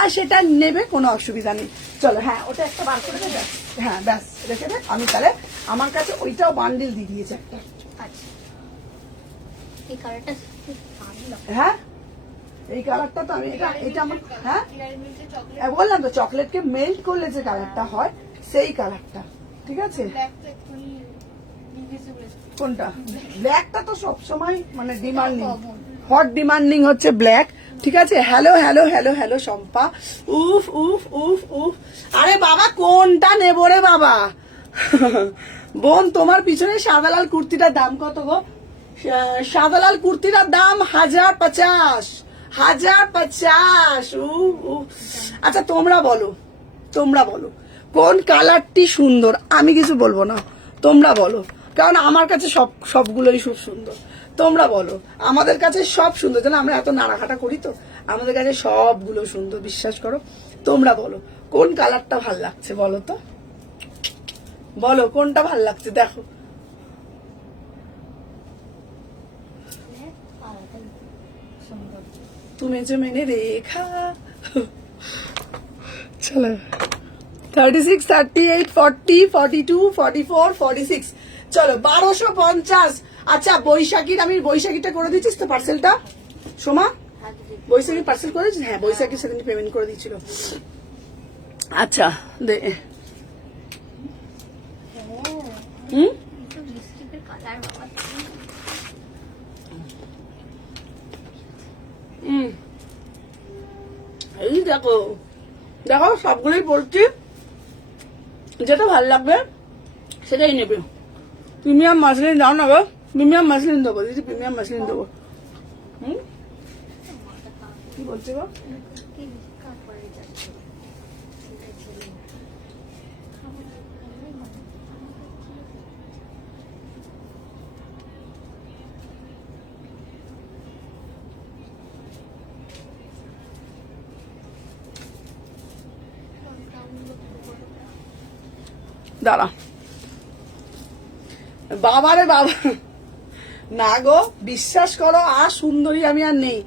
আর সেটা নেবে, কোনো অসুবিধা নেই। চলো হ্যাঁ ওটা একটা বার করে দে, ব্যাস। হ্যাঁ ব্যাস রেখে দে, আমি তাহলে আমার কাছে ওইটাও বান্ডিল দিয়ে দিয়েছে একটা। আচ্ছা, এই কালারটা খুব ভালো লাগে। হ্যাঁ এই কালারটা তো আমি এটা আমার, হ্যাঁ Dairy Milk এর chocolate বললাম তো চকলেটকে মেল্ট করলে যে কালারটা হয় সেই কালারটা, ঠিক আছে? black তো একটুখানি invisible আছে। কোনটা? ব্ল্যাকটা তো সবসময় মানে ডিমান্ডিং, common। হট ডিমান্ডিং হচ্ছে ব্ল্যাক, ঠিক আছে? Hello hello hello hello Shampa, উফ উফ উফ উফ। আরে বাবা কোনটা নেবো রে বাবা? বোন তোমার পিছনে সাদা লাল কুর্তিটার দাম কত গো? সাদা লাল কুর্তিটার দাম 1050, 1050। আচ্ছা তোমরা বলো, তোমরা বলো কোন কালারটি সুন্দর? আমি কিছু বলবো না, তোমরা বলো, কারণ আমার কাছে সবগুলোই খুব সুন্দর। তোমরা বলো, আমাদের কাছে সব সুন্দর, জানো আমরা এত নাড়াঘাটা করি তো, আমাদের কাছে সবগুলো সুন্দর, বিশ্বাস করো। তোমরা বলো কোন কালারটা ভাল লাগছে, বলো তো, বলো কোনটা ভাল লাগছে, দেখো। কালারটা সুন্দর। তুমি যে মেনে রেখা। চলো 36, 38, 40, 42, 44, 46, চলো 1250। আচ্ছা বৈশাখীর, আমি বৈশাখীটা করে দিচ্ছিস তো পার্সেলটা? সোমা হ্যাঁ দিদি। বৈশাখী পার্সেল করে দিচ্ছিস? হ্যাঁ বৈশাখী সেদিন পেমেন্ট করে দিচ্ছিল। আচ্ছা দে। হুম একটু লিপস্টিকের কালার বাবা। হুম এই দেখো, দেখো সবগুলোই বলছি, যেটা ভালো লাগবে সেটাই নেবে। প্রিমিয়াম মাসলিন দাও না গো, প্রিমিয়াম মাসলিন দেবো দিদি, প্রিমিয়াম মাসলিন দেবো। হুম কি বলছে গো? কি কাপড়ে যাচ্ছে? দাঁড়া বাবারে বাবা, না গো বিশ্বাস করো আর সুন্দরী আমি আর নেই,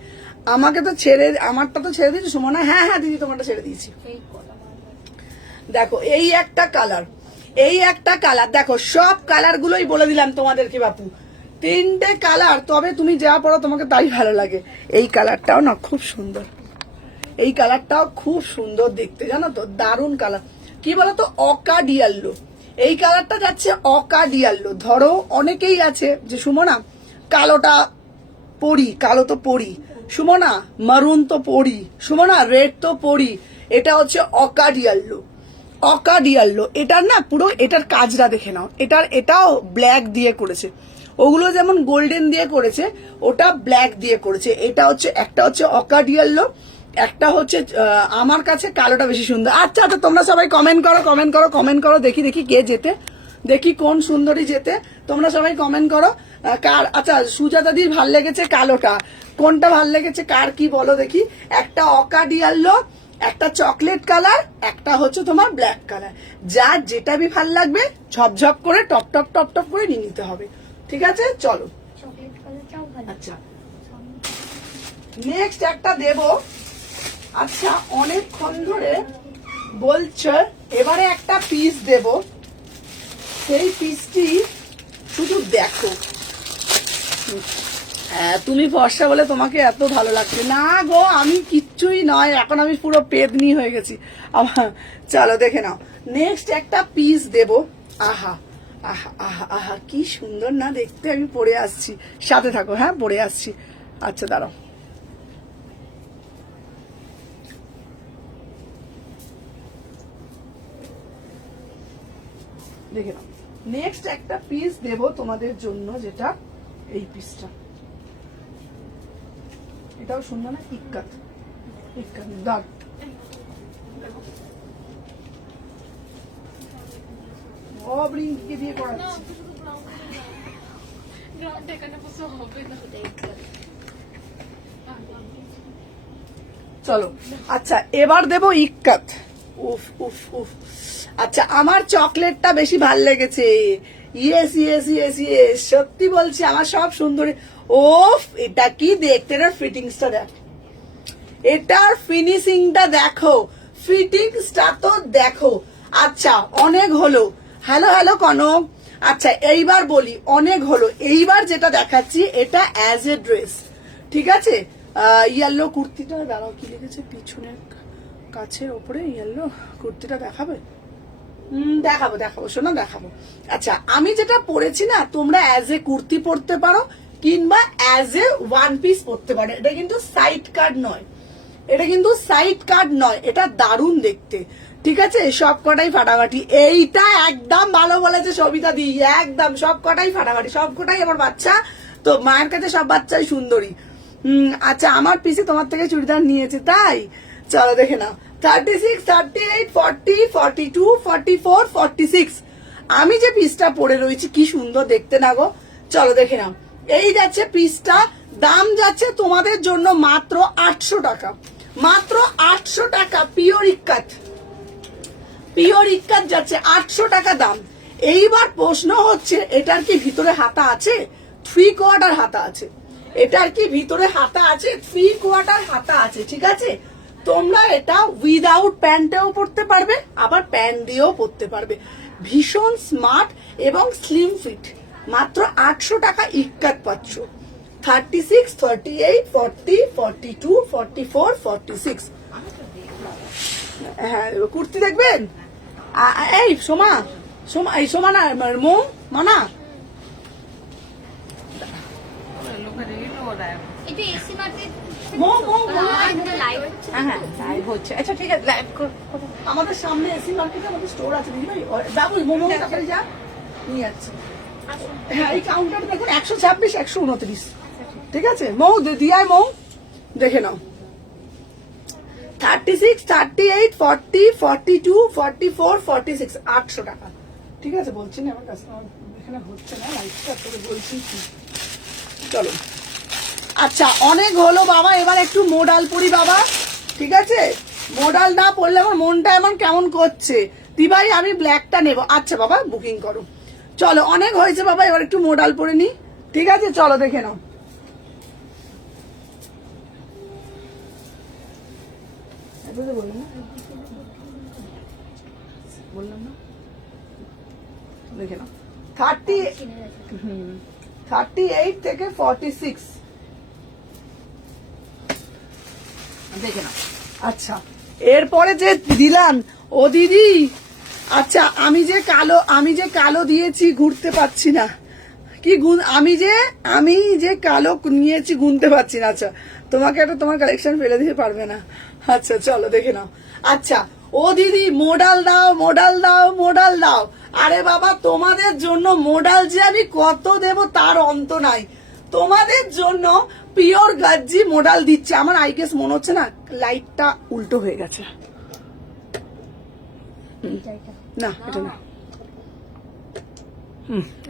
আমাকে তো ছেড়ে, আমারটা তো ছেড়ে দিয়েছি সুমনা। হ্যাঁ হ্যাঁ দিদি তোমারটা ছেড়ে দিয়েছি। এই কলা দেখো এই একটা কালার, এই একটা কালার, দেখো সব কালার গুলোই বলে দিলাম তোমাদেরকে বাপু, 3টে কালার, তবে তুমি যা পড়ো তোমাকে তাই ভালো লাগে। এই কালারটাও না খুব সুন্দর, এই কালারটাও খুব সুন্দর দেখতে, জানো তো, দারুণ কালার। কি বলতো, অকা ডিয়াল্লো, এই কালারটা যাচ্ছে অকা ডিয়াল্লো। ধরো অনেকেই আছে যে সুমনা কালোটা পরি, কালো তো পরি, সুমনা মারুন তো পরি, সুমনা রেড তো পরি, এটা হচ্ছে অকা ডিয়াল্লো, অকা ডিয়াল্লো। এটার না পুরো এটার কাজটা দেখে নাও, এটাও ব্ল্যাক দিয়ে করেছে, ওগুলো যেমন গোল্ডেন দিয়ে করেছে, ওটা ব্ল্যাক দিয়ে করেছে। এটা হচ্ছে একটা হচ্ছে অকা ডিয়াল্লো, একটা হচ্ছে আমার কাছে কালোটা বেশি সুন্দর। আচ্ছা আচ্ছা তোমরা সবাই কমেন্ট করো, কমেন্ট করো, কমেন্ট করো, দেখি দেখি কে যেতে, দেখি কোন সুন্দরী যেতে, তোমরা সবাই কমেন্ট করো কার। আচ্ছা সুজাতাদির ভাল লেগেছে কালোটা, কোনটা ভাল লেগেছে কার কি বলো দেখি। একটা অকা ডিয়াল্লো, একটা চকলেট কালার, একটা হচ্ছে তোমার ব্ল্যাক কালার, যার যেটা বি ভাল লাগবে ঝপঝপ করে টপ টপ টপ টপ করে নিয়ে নিতে হবে, ঠিক আছে? চলো চকলেট কালারটাও ভালো। আচ্ছা নেক্সট একটা দেব। আচ্ছা অনেকক্ষণ ধরে বলছে, এবারে একটা পিস দেব, সেই পিসটি শুধু দেখো। হ্যাঁ তুমি ফর্সা বলে তোমাকে এত ভালো লাগছে না গো, আমি কিচ্ছুই নয়, এখন আমি পুরো পেদনি হয়ে গেছি আমার। চলো দেখে নাও, নেক্সট একটা পিস দেব। আহা আহা আহা আহা কি সুন্দর না দেখতে, আমি পরে আসছি, সাথে থাকো, হ্যাঁ পরে আসছি। আচ্ছা দাঁড়াও, দেখে নাও, নেক্সট একটা পিস দেব তোমাদের জন্য, যেটা এই পিসটা, এটাও সুন্দর না, ইক্কাত, ইক্কাত দাগ। সব রিঙ্কিকে দিয়ে করাচ্ছি। গ্রাউন্ড এখানে বসে হবে না। চলো আচ্ছা এবার দেবো ইক্কাত। উফ উফ উফ। আচ্ছা আমার চকলেটটা বেশি ভাল লেগেছে। ইয়েস ইয়েস ইয়েস ইয়েস, সত্যি বলছি আমার সব সুন্দরী। ওফ, এটা কি দেখতে, এটার ফিটিংসটা দেখ, এটার ফিনিশিংটা দেখো, ফিটিংসটা তো দেখো। আচ্ছা অনেক হলো। Hello hello Kanak. আচ্ছা এইবার বলি, অনেক হলো। এইবার যেটা দেখাচ্ছি এটা অ্যাজ এ ড্রেস, ঠিক আছে। ইয়েলো কুর্তিটা, দাঁড়াও কি লিখেছে পিছনের কাছের ওপরে, ইয়েলো কুর্তিটা দেখাবে? দেখাবো দেখাবো শোনো, দেখাবো। আচ্ছা আমি যেটা পরেছি না, তোমরা অ্যাজ এ কুর্তি পরতে পারো কিংবা অ্যাজ এ ওয়ান পিস পরতে পারো। এটা কিন্তু সাইড কাট নয়, এটা কিন্তু সাইড কাট নয়, এটা দারুণ দেখতে, ঠিক আছে। সব কটাই ফাটাফাটি। এইটা একদম ভালো বলেছে সবিতা দি, একদম সব কটাই ফাটাফাটি, সব কটাই আমার বাচ্চা। তো মায়ের কাছে সব বাচ্চাই সুন্দরী। আচ্ছা আমার পিসি তোমার থেকে চুড়িদার নিয়েছে তাই? চলো দেখে নাও। 36, 38, 40, 42, 44, 46। আমি যে পিসটা পরে রয়েছি কি সুন্দর দেখতে না গো। চলো দেখে নাও। এই যাচ্ছে পিসটা, দাম যাচ্ছে তোমাদের জন্য মাত্র 800 টাকা, মাত্র 800 টাকা। পিওর ইক্কাত, পিওর ইক্কাত যাচ্ছে 800 টাকা দাম। এইবার প্রশ্ন হচ্ছে এটার কি ভিতরে হাতা আছে? 3/4 হাতা আছে। এটার কি ভিতরে হাতা আছে? 3/4 হাতা আছে, ঠিক আছে। তোমরা এটা উইদাউট প্যান্টেও পরতে পারবে, আবার প্যান্ট দিয়েও পরতে পারবে। ভীষণ স্মার্ট এবং স্লিম ফিট। মাত্র 800 টাকা ইক্কাত পাচ্ছ। 36, 38, 40, 42, 44, 46। হ্যাঁ কুর্তি দেখবেন। এই সোমা, সোমা, এই সোমা না মৌ, মানা একটু এসি মারতে মৌ মৌ লাইভ হ্যাঁ লাইভ হচ্ছে। আচ্ছা ঠিক আছে, লাইভ আমাদের সামনে এসি মার্কেটে আমাদের স্টোর আছে, দেখি ভাই যাবো মোমো তারপরে যা নিয়ে যাচ্ছে। হ্যাঁ এই কাউন্টার দেখুন 126, 129, ঠিক আছে। মৌ দিয়ায় মৌ দেখে নাও। 36, 38, 40, 42, 44, 46, 800 টাকা, ঠিক আছে। বলছি না আমার কাছে এখানে হচ্ছে না লাইভটা, তোকে বলছি কি। চলো আচ্ছা অনেক হলো বাবা, এবার একটু মোডাল পরি বাবা, ঠিক আছে। মোডাল না পড়লে আমার মনটা এমন কেমন করছে। দি ভাই আমি ব্ল্যাকটা নেব। আচ্ছা বাবা বুকিং করো। চলো অনেক হয়েছে বাবা, এবার একটু মোডাল পরে নি, ঠিক আছে। চলো দেখে নাও। বললাম না, দেখে নাও। 38 থেকে 46 দেখে নাও। আচ্ছা এরপরে যে দিলাম ও দিদি, আচ্ছা আমি যে কালো দিয়েছি ঘুরতে পারছি না কি আমি যে কালো নিয়েছি গুনতে পারছি না। আচ্ছা তোমাকে একটা তোমার কালেকশন ফেলে দিতে পারবে না। আচ্ছা চলো দেখে নাও। আচ্ছা ও দিদি মোডাল দাও, মোডাল দাও, মোডাল দাও। আরে বাবা তোমাদের জন্য মোডাল যে আমি কত দেব তার অন্ত নাই। তোমাদের জন্য পিওর গাজ্জি মোডাল দিচ্ছে। আমার আই গেস মনে হচ্ছে না লাইটটা উল্টো হয়ে গেছে। না এটা না,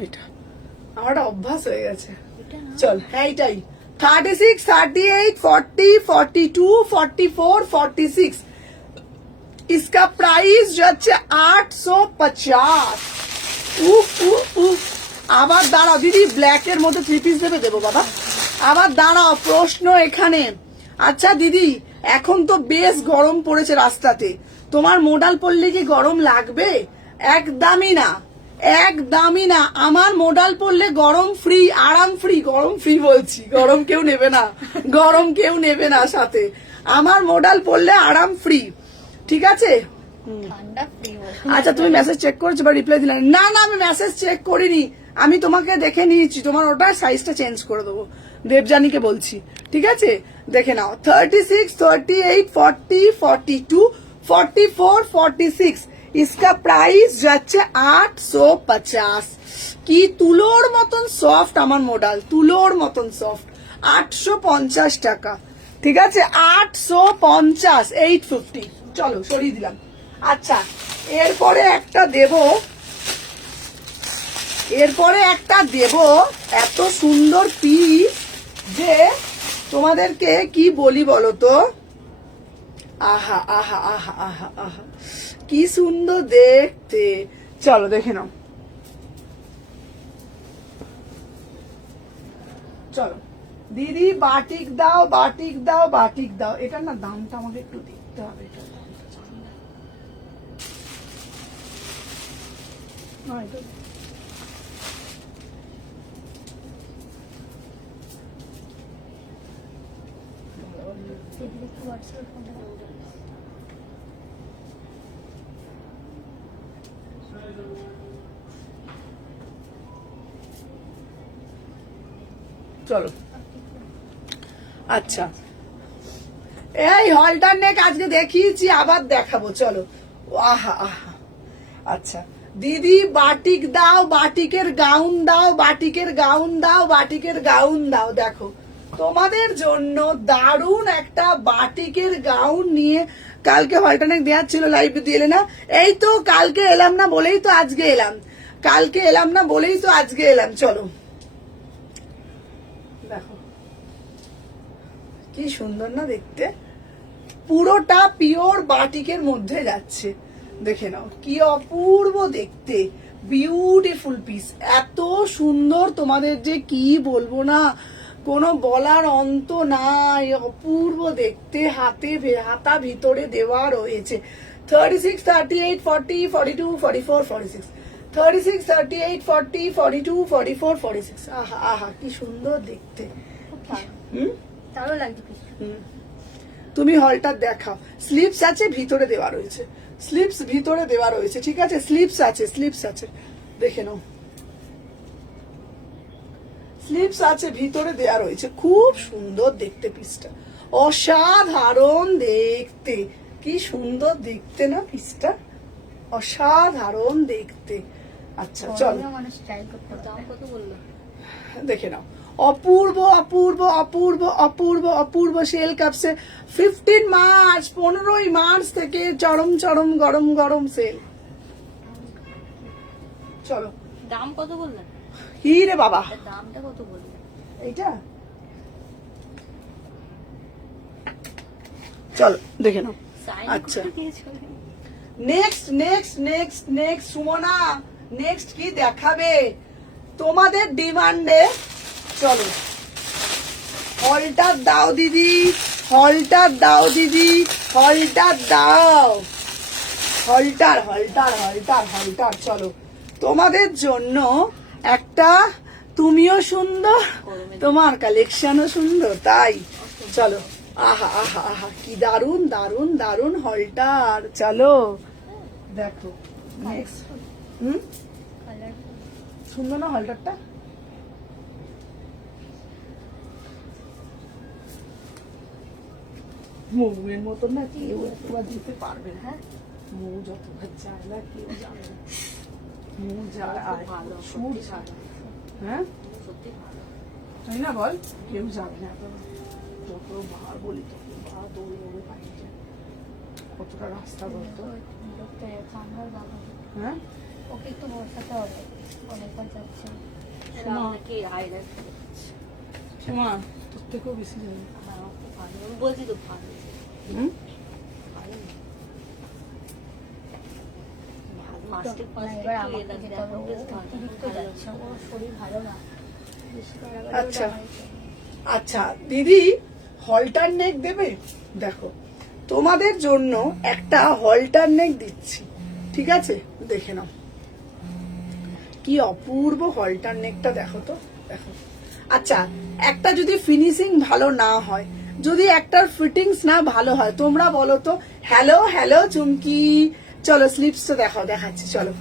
এটা আমার অভ্যাস হয়ে গেছে। চল হ্যাঁ এটাই। 36, 38, 40, 42, 44, 46। इसका प्राइस যাচ্ছে 850। উফ উফ উফ। আবার দাঁড়াও দিদি, ব্ল্যাক এর মধ্যে 3 পিস দেবো বাবা। আবার দাঁড়াও, প্রশ্ন এখানে। আচ্ছা দিদি এখন তো বেশ গরম পড়েছে রাস্তাতে, তোমার মোডাল পরলে কি গরম লাগবে? একদমই না, একদমই না। আমার মোডাল পরলে গরম ফ্রি, আরাম ফ্রি। গরম ফ্রি বলছি, গরম কেউ নেবে না, গরম কেউ নেবে না সাথে। আমার মোডাল পরলে আরাম ফ্রি, ঠিক আছে। আচ্ছা তুমি মেসেজ চেক করেছো বা রিপ্লাই দিলে? না না আমি মেসেজ চেক করিনি, আমি তোমাকে দেখে নিয়েছি। তোমার ওটা সাইজটা চেঞ্জ করে দেবো, দেবজানীকে বলছি, ঠিক আছে। দেখে নাও। 36, 38, 40, 42, 44, 46। इसका प्राइस যাচ্ছে 850। কি তুলোর মতন সফট আমার মোডাল, তুলোর মতন সফট। 850 টাকা, ঠিক আছে। 850, 850। চলো সরিয়ে দিলাম। আচ্ছা এরপরে একটা দেব, এরপরে একটা দেব এত সুন্দর পিস যে তোমাদেরকে কি বলি বলো তো। আহা আহা আহা আহা আহা কি সুন্দর দেখতে। চলো দেখে নাও, চলো দিদি বাটিক দাও বাটিক দাও বাটিক দাও। এটার না দামটা আমাকে একটু দেখতে হবে, এটার দামটা জানি না। না, এটা- দিদি একটু হোয়াটসঅ্যাপে ফোন করো। চলো আচ্ছা, এই হলটার নেক আজকে দেখিয়েছি, আবার দেখাবো। চলো আহা আহা। আচ্ছা দিদি বাটিক দাও, বাটিকের গাউন দাও, বাটিকের গাউন দাও, বাটিকের গাউন দাও। দেখো তোমাদের জন্য দারুণ একটা বাটিকের গাউন নিয়ে কালকে হলটানেক দেওয়ার ছিল, লাইভে দিয়ে এলে না। এই তো কালকে এলাম না বলেই তো আজকে এলাম, কালকে এলাম না বলেই তো আজকে এলাম। চলো দেখো কি সুন্দর না দেখতে, পুরোটা পিওর বাটিকের মধ্যে যাচ্ছে। দেখে নাও কি অপূর্ব দেখতে, বিউটিফুল পিস, এত সুন্দর, তোমাদের যে কি বলবো না, কোনো বলার অন্ত নাই, অপূর্ব দেখতে। হাতা ভিতরে দেওয়া রয়েছে 36, 38, 40, 42, 44, 46, 36, 38, 40, 42, 44, 46। আহা আহা কি সুন্দর দেখতে। খুব ভালো, হুম ভালো লাগছে পিস। হুম। তুমি হলটা দেখাও, স্লিপস আছে ভিতরে দেওয়া রয়েছে, স্লিপস ভিতরে দেওয়া রয়েছে, ঠিক আছে, স্লিপস আছে, স্লিপস আছে, দেখে নাও, স্লিপস আছে ভিতরে দেওয়া রয়েছে। খুব সুন্দর দেখতে পিসটা, অসাধারণ দেখতে, কি সুন্দর দেখতে না পিসটা, অসাধারণ দেখতে। আচ্ছা চলো গরমেও মানুষ ট্রাই করতে দাম পারে। কত বললো? দেখে নাও, অপূর্ব অপূর্ব অপূর্ব অপূর্ব অপূর্ব সেল কাপসে 15 মার্চ, 15ই মার্চ থেকে চরম চরম গরম গরম সেল। চলো দাম কত বললেন? কি রে বাবা, এর দামটা কত বললেন? এইটা চলো দেখে নাও। সাইন আচ্ছা করে দিয়েছো? Next next next next Sumana, next কি দেখাবে তোমাদের ডিমান্ডে। চলো হলটার দাও দিদি, হলটার দাও দিদি, হলটার দাও, হলটার হলটার হলটার হলটার। চলো তোমাদের জন্য একটা, তুমিও সুন্দর, তোমার কালেকশনও সুন্দর, তাই চলো। আহা আহা আহা কি দারুন দারুন দারুন হলটার। চলো দেখো নেক্সট। হুম কালারফুল। সুন্দর না হলটারটা, মৌয়ের মতন না কেউ একবার দিতে পারবে না, হ্যাঁ মৌ যতবার যায় না কেউ যাবে না, মৌ যায় আয় ভালো, সুর সত্যি যায়, ভালো। হ্যাঁ সত্যি ভালো। তাই না বল, কেউ যাবে না একেবারে। যত বার বলি তত বার দৌড়ে দৌড়ে পাঠিয়ে যায়, কতটা রাস্তা বলতো। ডক্টর খানদার বাবা, হ্যাঁ ওকে একটু বসাতে হবে, অনেকবার যাচ্ছে। এরা অনেকে হাইলাইট করছে। সীমা তোর থেকেও বেশি যাবে। আমার খুব ভালো, আমি বলছি তো ভালো। হুম ভালো না। ফার্স্টে না, ফার্স্টে এবার কি আমাকে এটা যেতে দেখো হবে, বেশ ও ভালো। অতিরিক্ত যাচ্ছে, ওর শরীর ভালো না, বেশি বাড়াবাড়ি আচ্ছা। হলে আমার- আচ্ছা দিদি হলটার নেক দেবে, দেখো তোমাদের জন্য একটা হলটার নেক দিচ্ছি, ঠিক আছে, দেখে নাও কি অপূর্ব হলটার নেকটা, দেখো তো দেখো। আচ্ছা একটা যদি ফিনিশিং ভালো না হয়, যদি একটার ফিটিংস না ভালো হয়, তোমরা বলো তো। হ্যালো হ্যালো চুমকি, চলো স্লিপসটা দেখাও, দেখাচ্ছি চলো।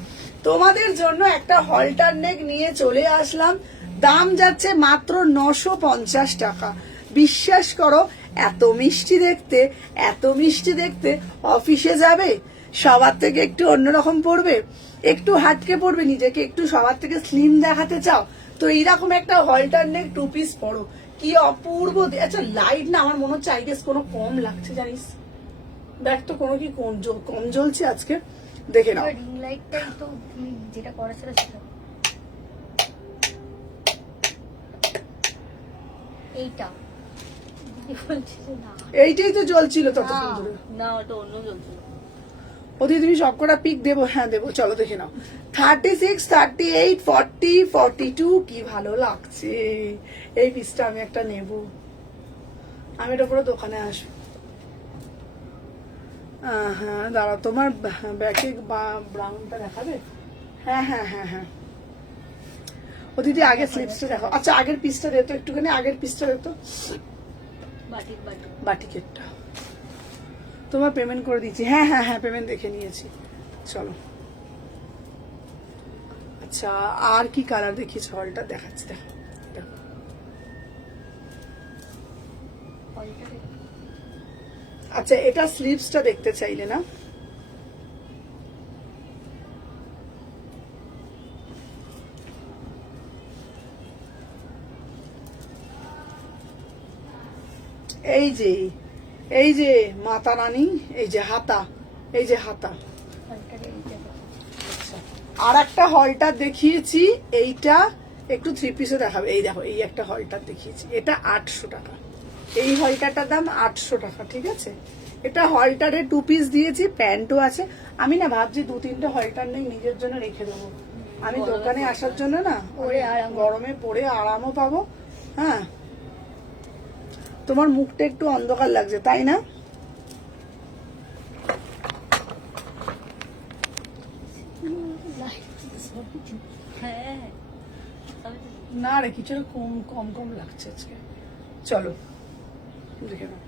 তোমাদের জন্য একটা হলটার নেক নিয়ে চলে আসলাম, দাম যাচ্ছে মাত্র 950 টাকা। বিশ্বাস করো এত মিষ্টি দেখতে, এত মিষ্টি দেখতে, অফিসে যাবে সবার থেকে একটু অন্যরকম পড়বে, একটু হাটকে পড়বে, নিজেকে একটু সবার থেকে স্লিম দেখাতে চাও, তো এইরকম একটা হলটার নেক 2 পিস পরো, কি অপূর্ব। আচ্ছা লাইট না আমার মনে হচ্ছে আইগেস কোনো কম লাগছে জানিস, দেখ তো কোনো কি কম জ্বলছে আজকে, দেখে নাও। রিং লাইটটাই তো তুমি যেটা করা ছিল সেটা। এইটা দিদি বলছে যে না এইটাই তো জ্বলছিল ততক্ষণ না। ধরে। না ওটা অন্য চলছিল। ওদি তুমি সবকটা পিক দেবো? হ্যাঁ দেবো, চলো দেখে নাও। 36, 38, 40, 42, কি ভালো লাগছে। এই পিসটা আমি একটা নেব, আমি এটা পুরো দোকানে আসবো। হ্যাঁ দাঁড়া, তোমার ব্যাকে ব্রাউনটা দেখাবে? হ্যাঁ হ্যাঁ হ্যাঁ হ্যাঁ। ও দিদি আগে স্লিপসটা দেখো। আচ্ছা আগের পিসটা দে তো একটুখানি, আগের পিসটা দে তো, বাটিক বাটিক। বাটিকেটটা। তোমার পেমেন্ট করে দিচ্ছি। হ্যাঁ হ্যাঁ হ্যাঁ, পেমেন্ট দেখে নিয়েছি। চলো আচ্ছা, আর কি কালার দেখিয়েছ? হলটা দেখাচ্ছি, দেখো দেখো। হলটা দেখো। আচ্ছা এটা স্লিভসটা দেখতে চাইলে না? এই যে, এই যে মাতা রানী, এই যে হাতা, এই যে হাতা। হলটা দেখো। আচ্ছা, আর একটা হলটার দেখিয়েছি, এইটা একটু থ্রি পিসও দেখাবে। এই দেখো, এই একটা হলটার দেখিয়েছি, এটা 800 টাকা। এই হলটাটার দাম 800 টাকা, ঠিক আছে? এটা হলটারে 2 পিস দিয়েছি, প্যান্টও আছে। আমি না ভাবছি 2-3টে হলটার নেই, নিজের জন্য রেখে দেবো। আমি দোকানে আসার জন্য না, পরে আরাম। গরমে পরে আরামও পাবো। হ্যাঁ, তোমার মুখটা একটু অন্ধকার লাগছে তাই না? হ্যাঁ তবে তো না রে, কিছু কম কম কম লাগছে আজকে। চলো দেখে নাও,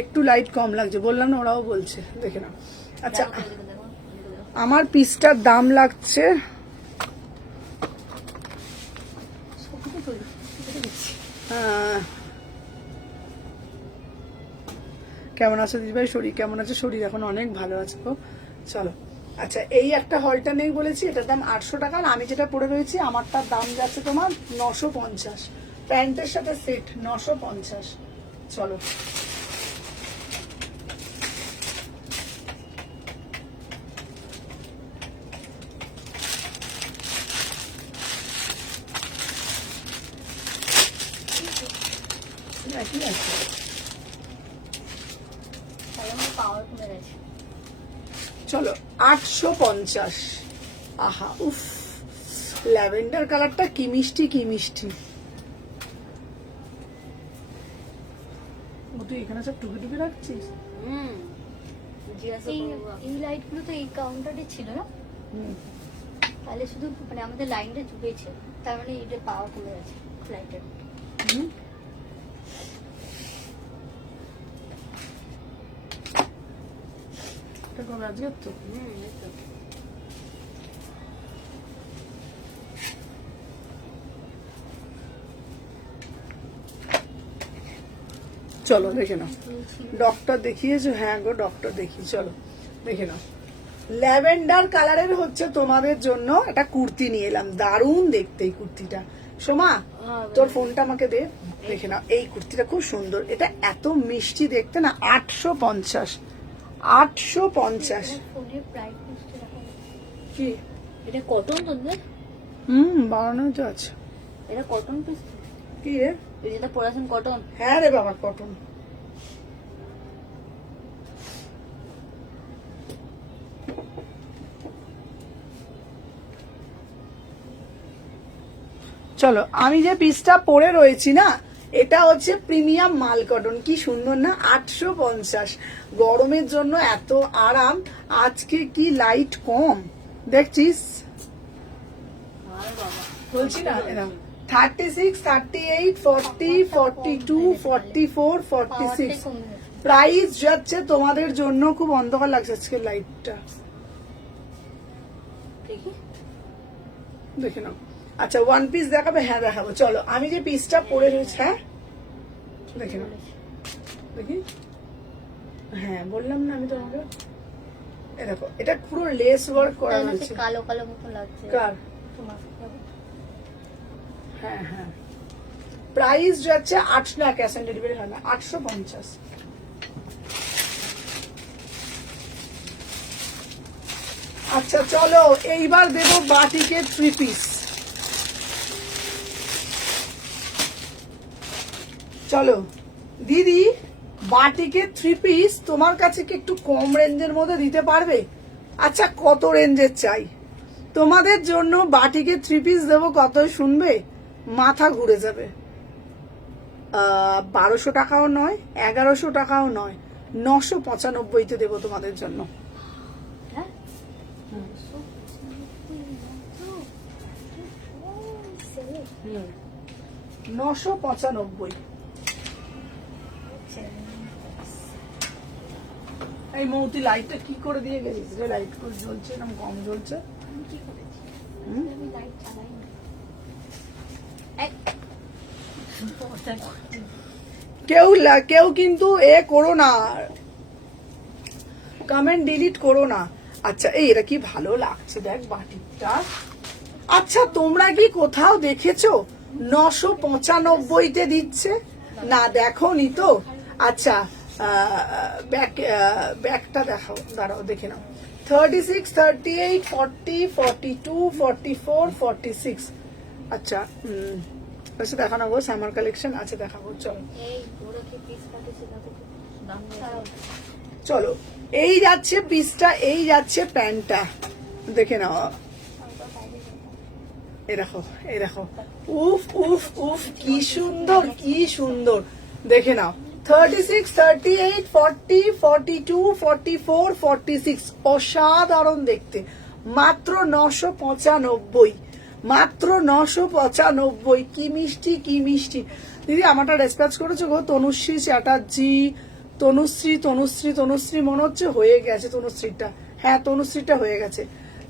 একটু লাইট কম লাগছে, বললাম না, ওরাও বলছে। দেখে নাও। আচ্ছা দেখো, দেখো, দেখো, দেখো। আমার পিসটার দাম লাগছে, সবকিছু তৈরি করে দিচ্ছি। কেমন আছে দিদিভাই? শরীর কেমন আছে? শরীর এখন অনেক ভালো আছে গো। চলো আচ্ছা, এই একটা হলটা নেই বলেছি, এটার দাম 800 টাকা। আর আমি যেটা পরে রয়েছি আমারটার দাম যাচ্ছে তোমার 950, প্যান্টের সাথে সেট 950। চলো একই আছে। তাহলে আমার পাওয়ার কমে গেছে। চলো 850। আহা উফ, ল্যাভেন্ডার কালারটা কি মিষ্টি, কি মিষ্টি। ও তুই এখানে সব টুকি টুকি রাখছিস? হুম জিজ্ঞাসা এই করবো। এই লাইটগুলো তো এই কাউন্টারে ছিল না, হুম। তাহলে শুধু মানে আমাদের লাইনটা ঝুঁকেছে, তার মানে এটা পাওয়ার কমে গেছে লাইটের। হুম। এটা কবে? আজকের তো? হুম এই তো। চলো দেখে নাও। ডক্টর দেখিয়েছো? হ্যাঁ গো ডক্টর দেখি। চলো দেখে নাও। ল্যাভেন্ডার কালারের হচ্ছে তোমাদের জন্য একটা কুর্তি নিয়ে এলাম, দারুণ দেখতে এই কুর্তিটা। সোমা তোর ফোনটা আমাকে দে, দেখে নাও। এই কুর্তিটা খুব সুন্দর, এটা এত মিষ্টি দেখতে না। 850, 850। ফোনের ব্রাইটনেসটা দেখো। কি? এটা কটন তোদের? বানানো তো আছে। এটা কটন পিস? কি রে? তুই যেটা পড়াছেন কটন? হ্যাঁ রে বাবা, কটন। চলো, আমি যে পিসটা পরে রয়েছি না, এটা হচ্ছে প্রিমিয়াম মাল কটন। কি সুন্দর না? 850। গরমের জন্য এত আরাম। আজকে কি লাইট কম দেখছিস? আর বাবা বলছি না, এরকম 36, 38, 40, 42, 44, 46। কমে গেছে। প্রাইস যাচ্ছে তোমাদের জন্য। খুব অন্ধকার লাগছে আজকে লাইটটা, দেখি। দেখে নাও। আচ্ছা ওয়ান পিস দেখাবে? হ্যাঁ দেখাবো। চলো, আমি যে পিসটা পরে রয়েছে, হ্যাঁ দেখে নাও, দেখি। হ্যাঁ বললাম না আমি তোমাকে, এ দেখো, এটা পুরো লেস ওয়ার্ক করা তার মধ্যে রয়েছে। কালো কালো মতো লাগছে কার? তোমার। হ্যাঁ হ্যাঁ। প্রাইস যাচ্ছে 8 না, ক্যাশ অন ডেলিভারি হয় না, 850। আচ্ছা চলো, এইবার দেবো বাটিকের 3 পিস। চলো দিদি, বাটিকে 3 পিস তোমার কাছে কি একটু কম রেঞ্জের মধ্যে দিতে পারবে? আচ্ছা কত রেঞ্জের চাই তোমাদের জন্য? বাটিকে 3 পিস দেবো কত শুনবে? মাথা ঘুরে যাবে। 1200 টাকাও নয়, 1100 টাকাও নয়, 995-তে দেবো তোমাদের জন্য। হ্যাঁ হুম, 995। এই মৌতি লাইটটা কি করে দিয়ে গেছিস রে? লাইট করে জ্বলছে না কম জ্বলছে? আমি কি করেছি? হুম? আমি লাইট চালাইনি। কেউ কিন্তু এ করো না, কমেন্ট ডিলিট করো না। আচ্ছা এই এটা কি ভালো লাগছে দেখ বাটিকটা। আচ্ছা তোমরা কি কোথাও দেখেছো 995-তে দিচ্ছে? না দেখো নি তো? আচ্ছা ব্যাকটা দেখাও, দাঁড়াও দেখে নাও। 36, 38, 40, 42, 44, 46। আচ্ছা আচ্ছা দেখানো গো, সামার কালেকশন আছে দেখাবো। চলো এই ওরা কি পিস কাটেছে না তো? দাম চলো এই যাচ্ছে পিসটা, এই যাচ্ছে প্যান্টটা, দেখে নাও। এই দেখো, এই দেখো, উফ উফ উফ কি সুন্দর, কি সুন্দর, দেখে নাও। 36, 38, 40, 42, 44, 46, অসাধারণ দেখতে। মাত্র 995, মাত্র 995। কি মিষ্টি, কি মিষ্টি। দিদি আমারটা রেসপেক্ট করেছো গো? তনুশ্রী চ্যাটার্জি, তনুশ্রী মনে হচ্ছে হয়ে গেছে তনুশ্রীটা। হ্যাঁ তনুশ্রীটা হয়ে গেছে।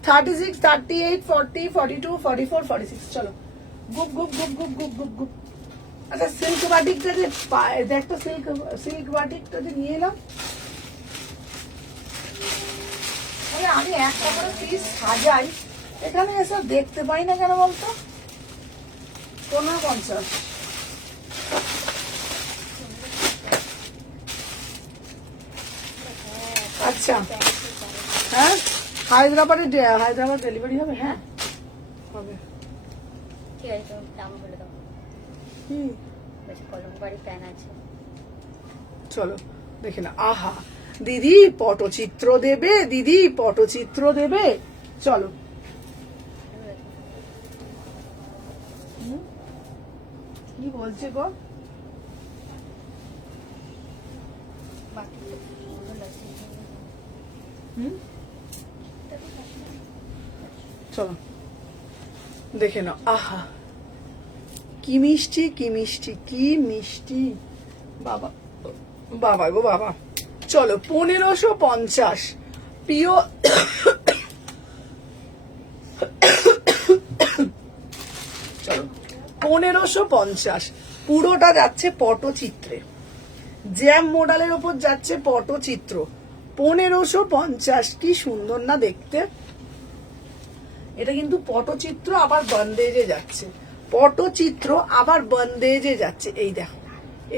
36, 38, 40, 42, 44, 46। চলো গুপ গুপ গুপ গুপ গুপ গুপ গুপ। আচ্ছা সিল্ক বাটিকটা যে দেখতো, সিল্ক বাটিকটা যে নিয়ে এলাম, আমি একটা করে পিস সাজাই, এখানে এসব দেখতে পাই না কেন বলতো? 1550। আচ্ছা হ্যাঁ হায়দ্রাবাদ ডেলিভারি হবে? হ্যাঁ হবে। ঠিক আছে তুমি দাম বলে দাও। কি? বেশি কলমকারি প্যান আছে। চলো দেখে না। আহা দিদি পটচিত্র দেবে, দিদি পটচিত্র দেবে। চলো কি বলছে গো? হুম চলো দেখে নাও। আহা কি মিষ্টি, কি মিষ্টি, কি মিষ্টি, বাবা বাবা গো বাবা। চলো 1550 প্রিয়। চলো 1550 পুরোটা যাচ্ছে পটচিত্রে, জ্যাম মডেলের ওপর যাচ্ছে পটচিত্র। 1550, কি সুন্দর না দেখতে। এটা কিন্তু পটচিত্র আবার বন্দেজে যাচ্ছে, পটচিত্র আবার বন্দেজে যাচ্ছে। এই দেখো,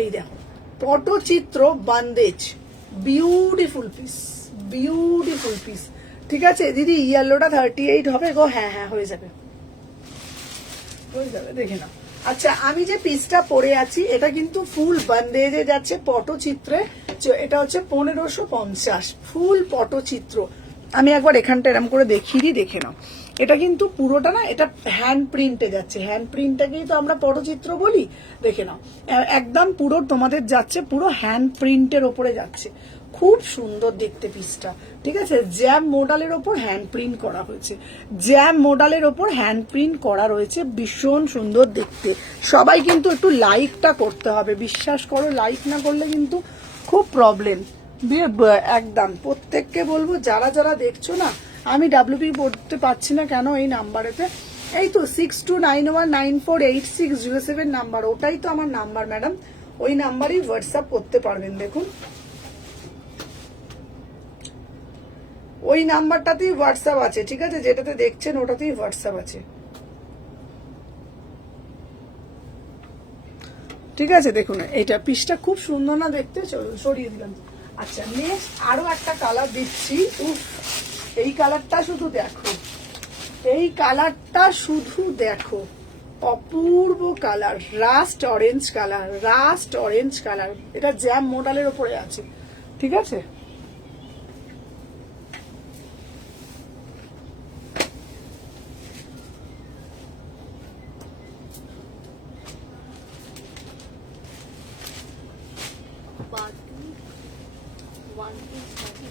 এই দেখো, পটচিত্র bandage, beautiful piece, beautiful piece. ঠিক আছে দিদি ইয়েলোটা 38 হবে গো? হ্যাঁ হ্যাঁ হয়ে যাবে, হয়ে যাবে, দেখে নাও। আচ্ছা আমি যে পিসটা পরে আছি এটা কিন্তু ফুল বন্দেজে যাচ্ছে পটচিত্রে। এটা হচ্ছে 1550 ফুল পটচিত্র। আমি একবার এখানটা এরকম করে দেখিয়ে দিই, দেখে নাও। এটা কিন্তু পুরোটা না, এটা হ্যান্ড প্রিন্টে যাচ্ছে, হ্যান্ড প্রিন্টটাকেই তো আমরা পটচিত্র বলি। দেখে নাও একদম পুরো তোমাদের যাচ্ছে, পুরো হ্যান্ড প্রিন্টের ওপরে যাচ্ছে। খুব সুন্দর দেখতে পিসটা। ঠিক আছে জ্যাম মডেলের ওপর হ্যান্ড প্রিন্ট করা হয়েছে, জ্যাম মডেলের ওপর হ্যান্ড প্রিন্ট করা রয়েছে, ভীষণ সুন্দর দেখতে। সবাই কিন্তু একটু লাইকটা করতে হবে, বিশ্বাস করো লাইক না করলে কিন্তু খুব প্রবলেম। একদম প্রত্যেককে বলবো যারা যারা দেখছো না, আমি ডাব্লিউপি পড়তে পারছি না কেন এই নাম্বারেতে, এই তো 6291948607 নাম্বার, ওটাই তো আমার নাম্বার ম্যাডাম। ওই নাম্বারই হোয়াটসঅ্যাপ করতে পারবেন। দেখুন ওই নাম্বারটাতেই হোয়াটসঅ্যাপ আছে, ঠিক আছে, যেটাতে দেখছেন ওটাতেই হোয়াটসঅ্যাপ আছে। ঠিক আছে দেখুন এইটা পিসটা খুব সুন্দর না দেখতে, সরিয়ে দিলাম। আচ্ছা নেক্সট আরো একটা কালার দিচ্ছি। উফ এই কালারটা শুধু দেখো, এই কালারটা শুধু দেখো, অপূর্ব colour, rust orange colour, rust orange colour. এটা জ্যাম মডেলের ওপরে আছে, ঠিক আছে। বাটি ওয়ান পিস বাটি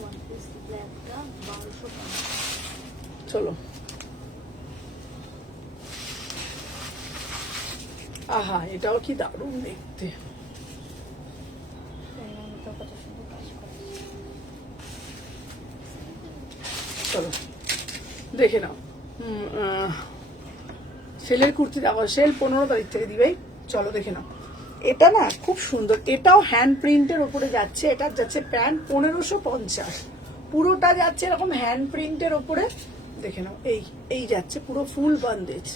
ওয়ান পিস ব্ল্যাকটা 1250। চলো, আহা এটাও কি দারুণ দেখতে। তো কত সুন্দর কাজ করে। চলো দেখে নাও। সেলের কুর্তি দেখো, সেল 15 তারিখ থেকে দিবেই। চলো দেখে নাও, এটা না খুব সুন্দর, এটাও হ্যান্ড প্রিন্টের ওপরে যাচ্ছে। এটা যাচ্ছে প্যান্ট 1550, পুরোটা যাচ্ছে এরকম হ্যান্ড প্রিন্টের ওপরে। দেখে নাও, এই এই যাচ্ছে পুরো ফুল বান্দেজ,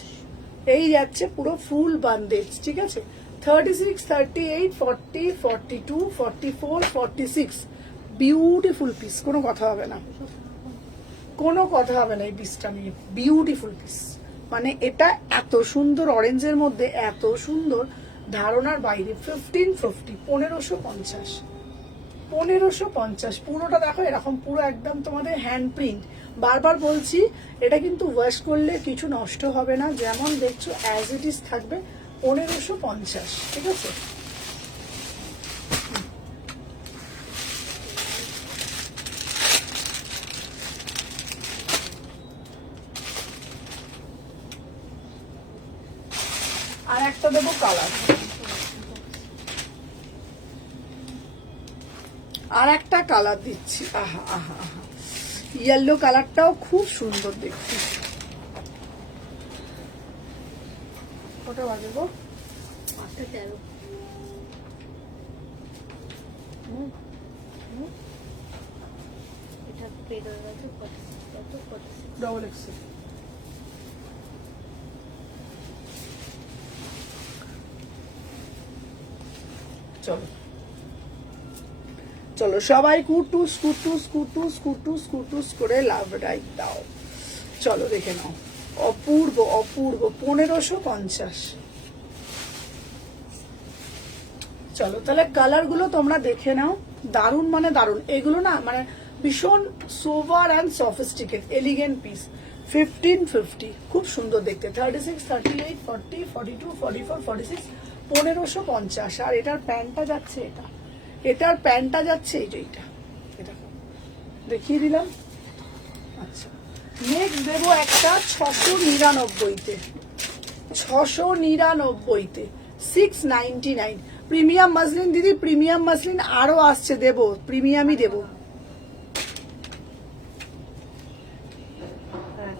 এই যাচ্ছে পুরো ফুল বান্দেজ, ঠিক আছে। 36, 38, 40, 42, 44, 46, বিউটিফুল পিস, কোনো কথা হবে না, কোনো কথা হবে না এই পিসটা নিয়ে। বিউটিফুল পিস, মানে এটা এত সুন্দর অরেঞ্জের মধ্যে এত সুন্দর, ধারণার বাইরে। 1550, 1550, 1550 পুরোটা দেখো এরকম পুরো একদম তোমাদের হ্যান্ড প্রিন্ট। বারবার বলছি এটা কিন্তু ওয়াশ করলে কিছু নষ্ট হবে না, যেমন দেখছো অ্যাজ ইট ইজ থাকবে। 1550, ঠিক আছে। আর একটা দেবো কালার, আর একটা কালার দিচ্ছি। আহা আহা আহা, ইয়েলো কালারটাও খুব সুন্দর দেখতে। কটা বাজে গো? 8:13। এটা পেড হয়ে গেছে 46। Double XL. চলো চলো সবাই কুটুস কুটুস কুটুস কুটুস কুটুস করে লাভ রাইট দাও। চলো দেখে নাও, অপূর্ব অপূর্ব 1550। চলো তাহলে কালার গুলো তোমরা দেখে নাও, দারুণ মানে দারুণ। এগুলো না মানে ভীষণ sober and sophisticate elegant piece. 1550, খুব সুন্দর দেখতে। 36, 38, 40, 42, 44, 46, 1550। আর এটার প্যান্টটা যাচ্ছে এটা, এটার প্যান্টটা যাচ্ছে এই যে এইটা, এটা দেখিয়ে দিলাম। আচ্ছা, নেক্সট দেবো একটা 699-তে, 699-তে 699 প্রিমিয়াম মাসলিন। দিদি প্রিমিয়াম মাসলিন আরো আসছে, দেবো প্রিমিয়ামই দেবো। হ্যাঁ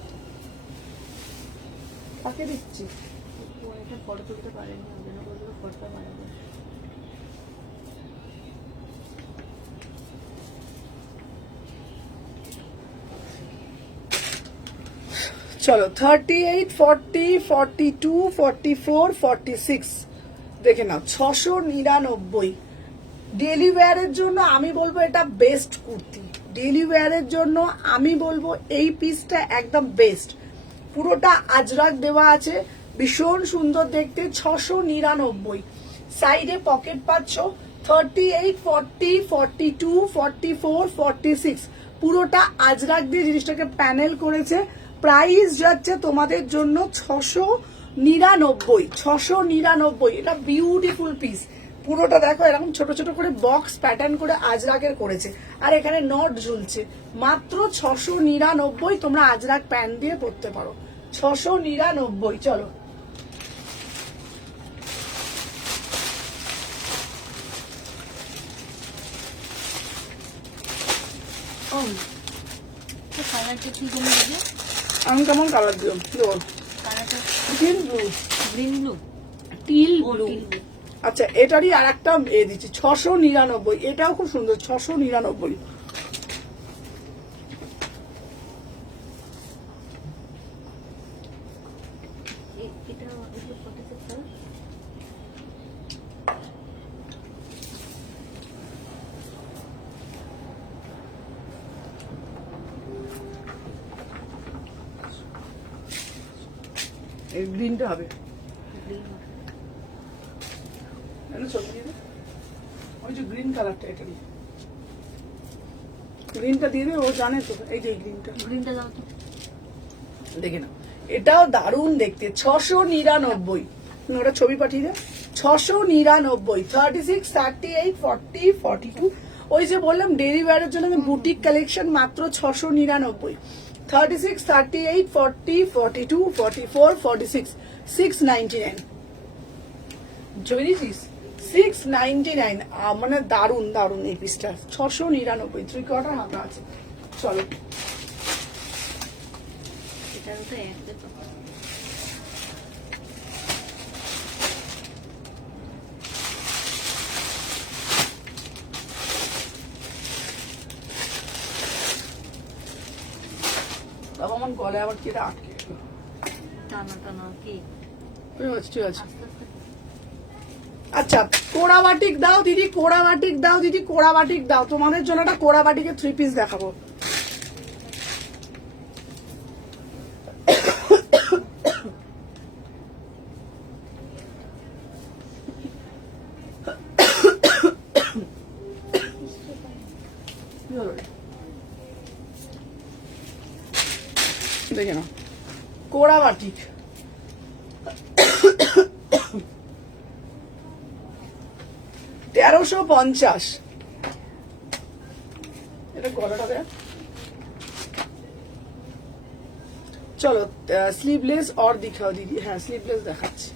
তাকে দিচ্ছি। ও এটা ফটো তুলতে পারেনি, ওই জন্য বললো ফটোটা বানাবো। চলো 38, 40, 42, 44, 46 দেখে নাও। 699 ডেলি ওয়্যারের জন্য আমি বলবো এটা বেস্ট কুর্তি। ডেলি ওয়্যারের জন্য আমি বলবো এই পিসটা একদম বেস্ট। পুরোটা আজরাক দেওয়া আছে, ভীষণ সুন্দর দেখতে। 699, সাইডে পকেট পাচ্ছ। 38, 40, 42, 44, 46 পুরোটা আজরাক দিয়ে জিনিসটাকে প্যানেল করেছে। প্রাইস যাচ্ছে তোমাদের জন্য 699, 699। এটা বিউটিফুল পিস, পুরোটা দেখো এরকম ছোট ছোট করে বক্স প্যাটার্ন করে আজরাকের করেছে, আর এখানে নট ঝুলছে। মাত্র 699, তোমরা আজরাক প্যান্ট দিয়ে পরতে পারো। 699। চলো তো কালারটা কি জন্য দেবে? আমি কেমন কালার দিও? কালারটা teal blue, green blue. Teal ও ব্লু। Teal blue. আচ্ছা এটারই আর একটা এ দিচ্ছি 699, এটাও খুব সুন্দর। 699। এটা 46 কালার। এই গ্রিনটা হবে গ্রিন না ছবি দিয়ে দে। ওই যে গ্রিন কালারটা এটা দিয়ে গ্রিনটা দিয়ে দে, ও জানে তো এই যে এই গ্রিনটা গ্রিনটা দাও তো। দেখে নাও, এটাও দারুণ দেখতে। 699, তুমি ওটা ছবি পাঠিয়ে দে। 699, 36, 38, 40, 42। ওই যে বললাম ডেলি ওয়্যারের জন্য বুটিক কালেকশন মাত্র 699। 36, 38, 40, 42, 44, 46, 699। ছবি দিয়েছিস? 699। মানে দারুণ দারুণ এই পিসটা। 699, 3/4 হাতা আছে। চলো এটারও তো এক দেখো। বাবা আমার গলায় আবার কেটে আটকে গেল। টানা টানা কি ঠিক আছে, ঠিক আছে। আস্তে আস্তে আচ্ছা, কোড়া বাটিক দাও দিদি, কোড়া বাটিক দাও দিদি, কোড়া বাটিক দাও। তোমাদের জন্য একটা কোড়া বাটিকের 3 পিস দেখাবো। দেখে নাও, কোড়া বাটিক। $1350। এটা গলাটা দেখ। চলো স্লিভলেস और दिखाओ दीदी। হ্যাঁ স্লিভলেস দেখাচ্ছি।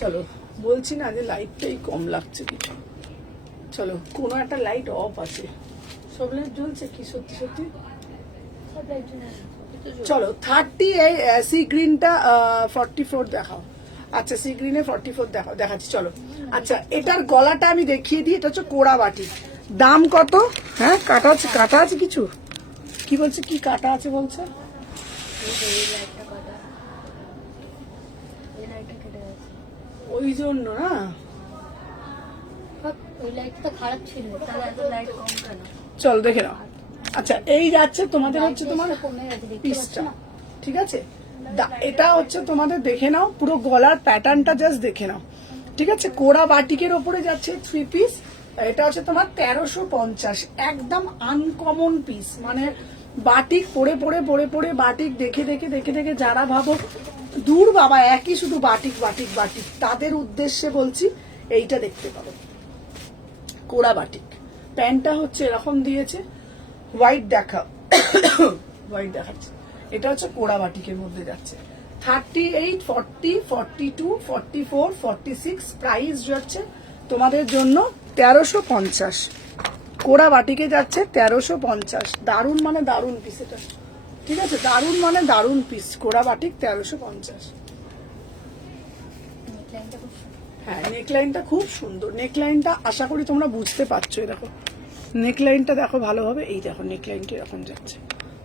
চলো, বলছি না যে লাইটটাই কম লাগছে কিছু। চলো, কোনো একটা লাইট অফ আছে, সব লাইট জ্বলছে কি সত্যি সত্যি? সব লাইট জ্বলে আছে। চলো 38 সি গ্রিনটা 44 দেখাও। আচ্ছা সি গ্রিনে 44 দেখাও, দেখাচ্ছি চলো। আচ্ছা এটার গলাটা আমি দেখিয়ে দিই। এটা হচ্ছে কোড়া বাটি। দাম কত? হ্যাঁ কাটা আছে, কাটা আছে কিছু? কি বলছে, কি কাটা আছে বলছে? এই যে এই লাইটটা কাটা, এই লাইটটা কেটে গেছে। ওই জন্য না। বাট ওই লাইটটা তো খারাপ ছিল, তাহলে এত লাইট কম কেন? চলো দেখে নাও। আচ্ছা এই যাচ্ছে তোমাদের হচ্ছে তোমার লাইটটা কমে গেছে, দেখতে পাচ্ছ পিসটা, না? ঠিক আছে? এটা হচ্ছে তোমাদের দেখে নাও, পুরো গলার প্যাটার্নটা জাস্ট দেখে নাও, ঠিক আছে? কোড়া বাটিকের ওপরে যাচ্ছে 3 পিস। এটা হচ্ছে তোমার 1350। একদম আনকমন পিস। মানে বাটিক পরে পরে পরে পরে বাটিক দেখে দেখে দেখে দেখে যারা ভাবো দূর বাবা একই শুধু বাটিক বাটিক বাটিক, তাদের উদ্দেশ্যে বলছি এইটা দেখতে পারো। কোড়া বাটিক। প্যান্টটা হচ্ছে এরকম দিয়েছে। হোয়াইট দেখা, হোয়াইট দেখাচ্ছে। এটা হচ্ছে কোড়া বাটিকের মধ্যে যাচ্ছে। 38, 40, 42, 44, 46। প্রাইস যাচ্ছে তোমাদের জন্য 1350। কোড়া বাটিকে যাচ্ছে 1350। দারুণ মানে দারুণ পিস এটা, ঠিক আছে? দারুণ মানে দারুণ পিস। কোড়া বাটিক 1350। নেকলাইনটা খুব সুন্দর। হ্যাঁ নেকলাইনটা খুব সুন্দর। নেকলাইনটা আশা করি তোমরা বুঝতে পারছো। এই দেখো নেকলাইনটা দেখো ভালোভাবে। এই দেখো নেকলাইনটা এরকম যাচ্ছে,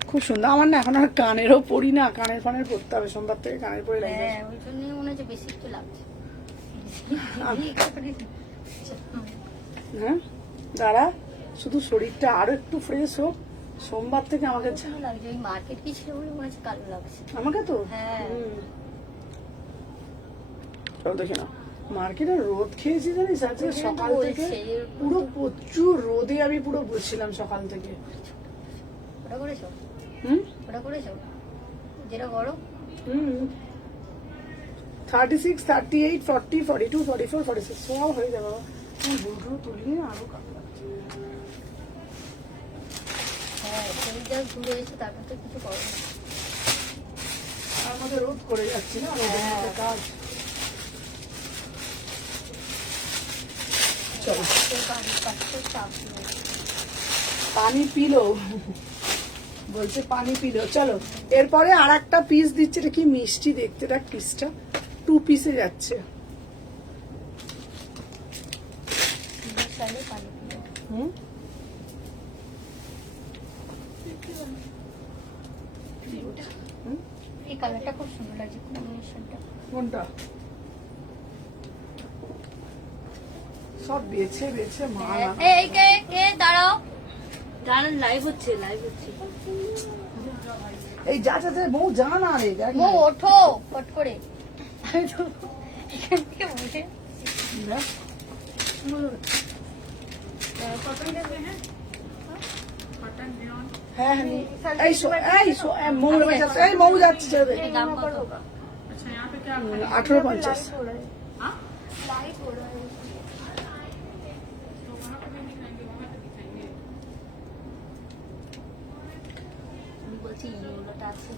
খুব সুন্দর। আমার না এখন আর কানেরও পরি না, কানের ফানের পরতে হবে। সোমবার থেকে কানের পরে লাগবে। হ্যাঁ ওই জন্যই মনে হচ্ছে বেশি একটু লাগছে। হ্যাঁ দাঁড়া, শুধু শরীরটা আরো একটু ফ্রেশ হোক। সোমবার থেকে আমাকে ভালো লাগছে। ওই মার্কেট কি ছিল বলে মনে হচ্ছে কালো লাগছে। আমাকে তো হ্যাঁ। চলো দেখে নাও। মার্কেটে রোদ খেয়েছি জানিস আজকে ওই জন্য তো সকাল থেকে। বলছি, এর পুরো প্রচুর রোদে আমি পুরো বসছিলাম সকাল থেকে। ওটা করেছো? হুম ওটা করেছো যেটা বড়? হুম 36, 38, 40, 42, 44, 46 সব হয়ে যাবে। বাবা আমার বুড়ো তুলি না আরো কাটা লাগছে। হ্যাঁ তুমি যা ঘুরে এসে তারপর তো কিছু করো না। তার মধ্যে রোদ করে যাচ্ছি না, রোদের মধ্যে কাজ। চলো তোর বাড়ির পাশে চাপ নেই। পানি পিলো, বলছে পানি পিলো। চলো এরপরে আর একটা পিস দিচ্ছে। এটা কি মিষ্টি দেখতে, দেখ পিসটা 2 পিসে যাচ্ছে। সুন্দর চাইলে পানি পিও। হুম হুম? এই কালারটা খুব সুন্দর লাগছে, কম্বিনেশনটা। কোনটা? সব বেছে বেছে মা এই কে কে দাঁড়াও। দাঁড়ান, লাইভ হচ্ছে। এই যা যা যা বউ যা না রে দেখ মো না। ওঠো ফট করে এখান থেকে বসে দেখ। হ্যাঁ হ্যাঁ এই মৌ যাচ্ছে, এই মৌ যাচ্ছে ছেড়ে দে। দাম কত? 1850। আমি বলছি ইয়েলোটা আছে।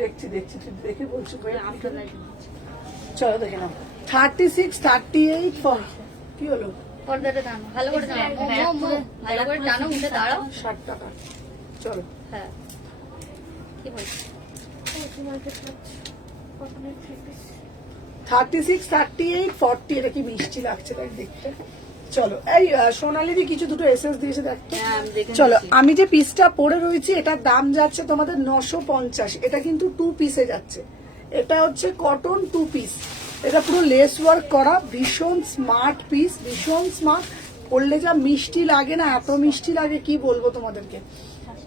দেখছি তুই দেখে বলছি আপনার লাইভ। চলো দেখে নাও 36 38 ফর কি হলো পর্দাটা টানো ভালো করে টানো মো ভালো করে টানো উঠে দাঁড়াও 60 টাকা চলো হ্যাঁ কি বলছিস 36 38 40 এটা কি মিষ্টি লাগছে দেখ দেখতে চলো এই সোনালিদি কিছু দুটো এসএস দিয়েছে দেখতে হ্যাঁ, আমি দেখে চলো নিচ্ছি। আমি যে পিসটা পরে রয়েছি এটার দাম যাচ্ছে তোমাদের 950 এটা কিন্তু 2 পিসে যাচ্ছে এটা হচ্ছে কটন 2 পিস এটা পুরো লেস ওয়ার্ক করা ভীষণ স্মার্ট পিস ভীষণ স্মার্ট পরলে যা মিষ্টি লাগে না এত মিষ্টি লাগে কি বলবো তোমাদেরকে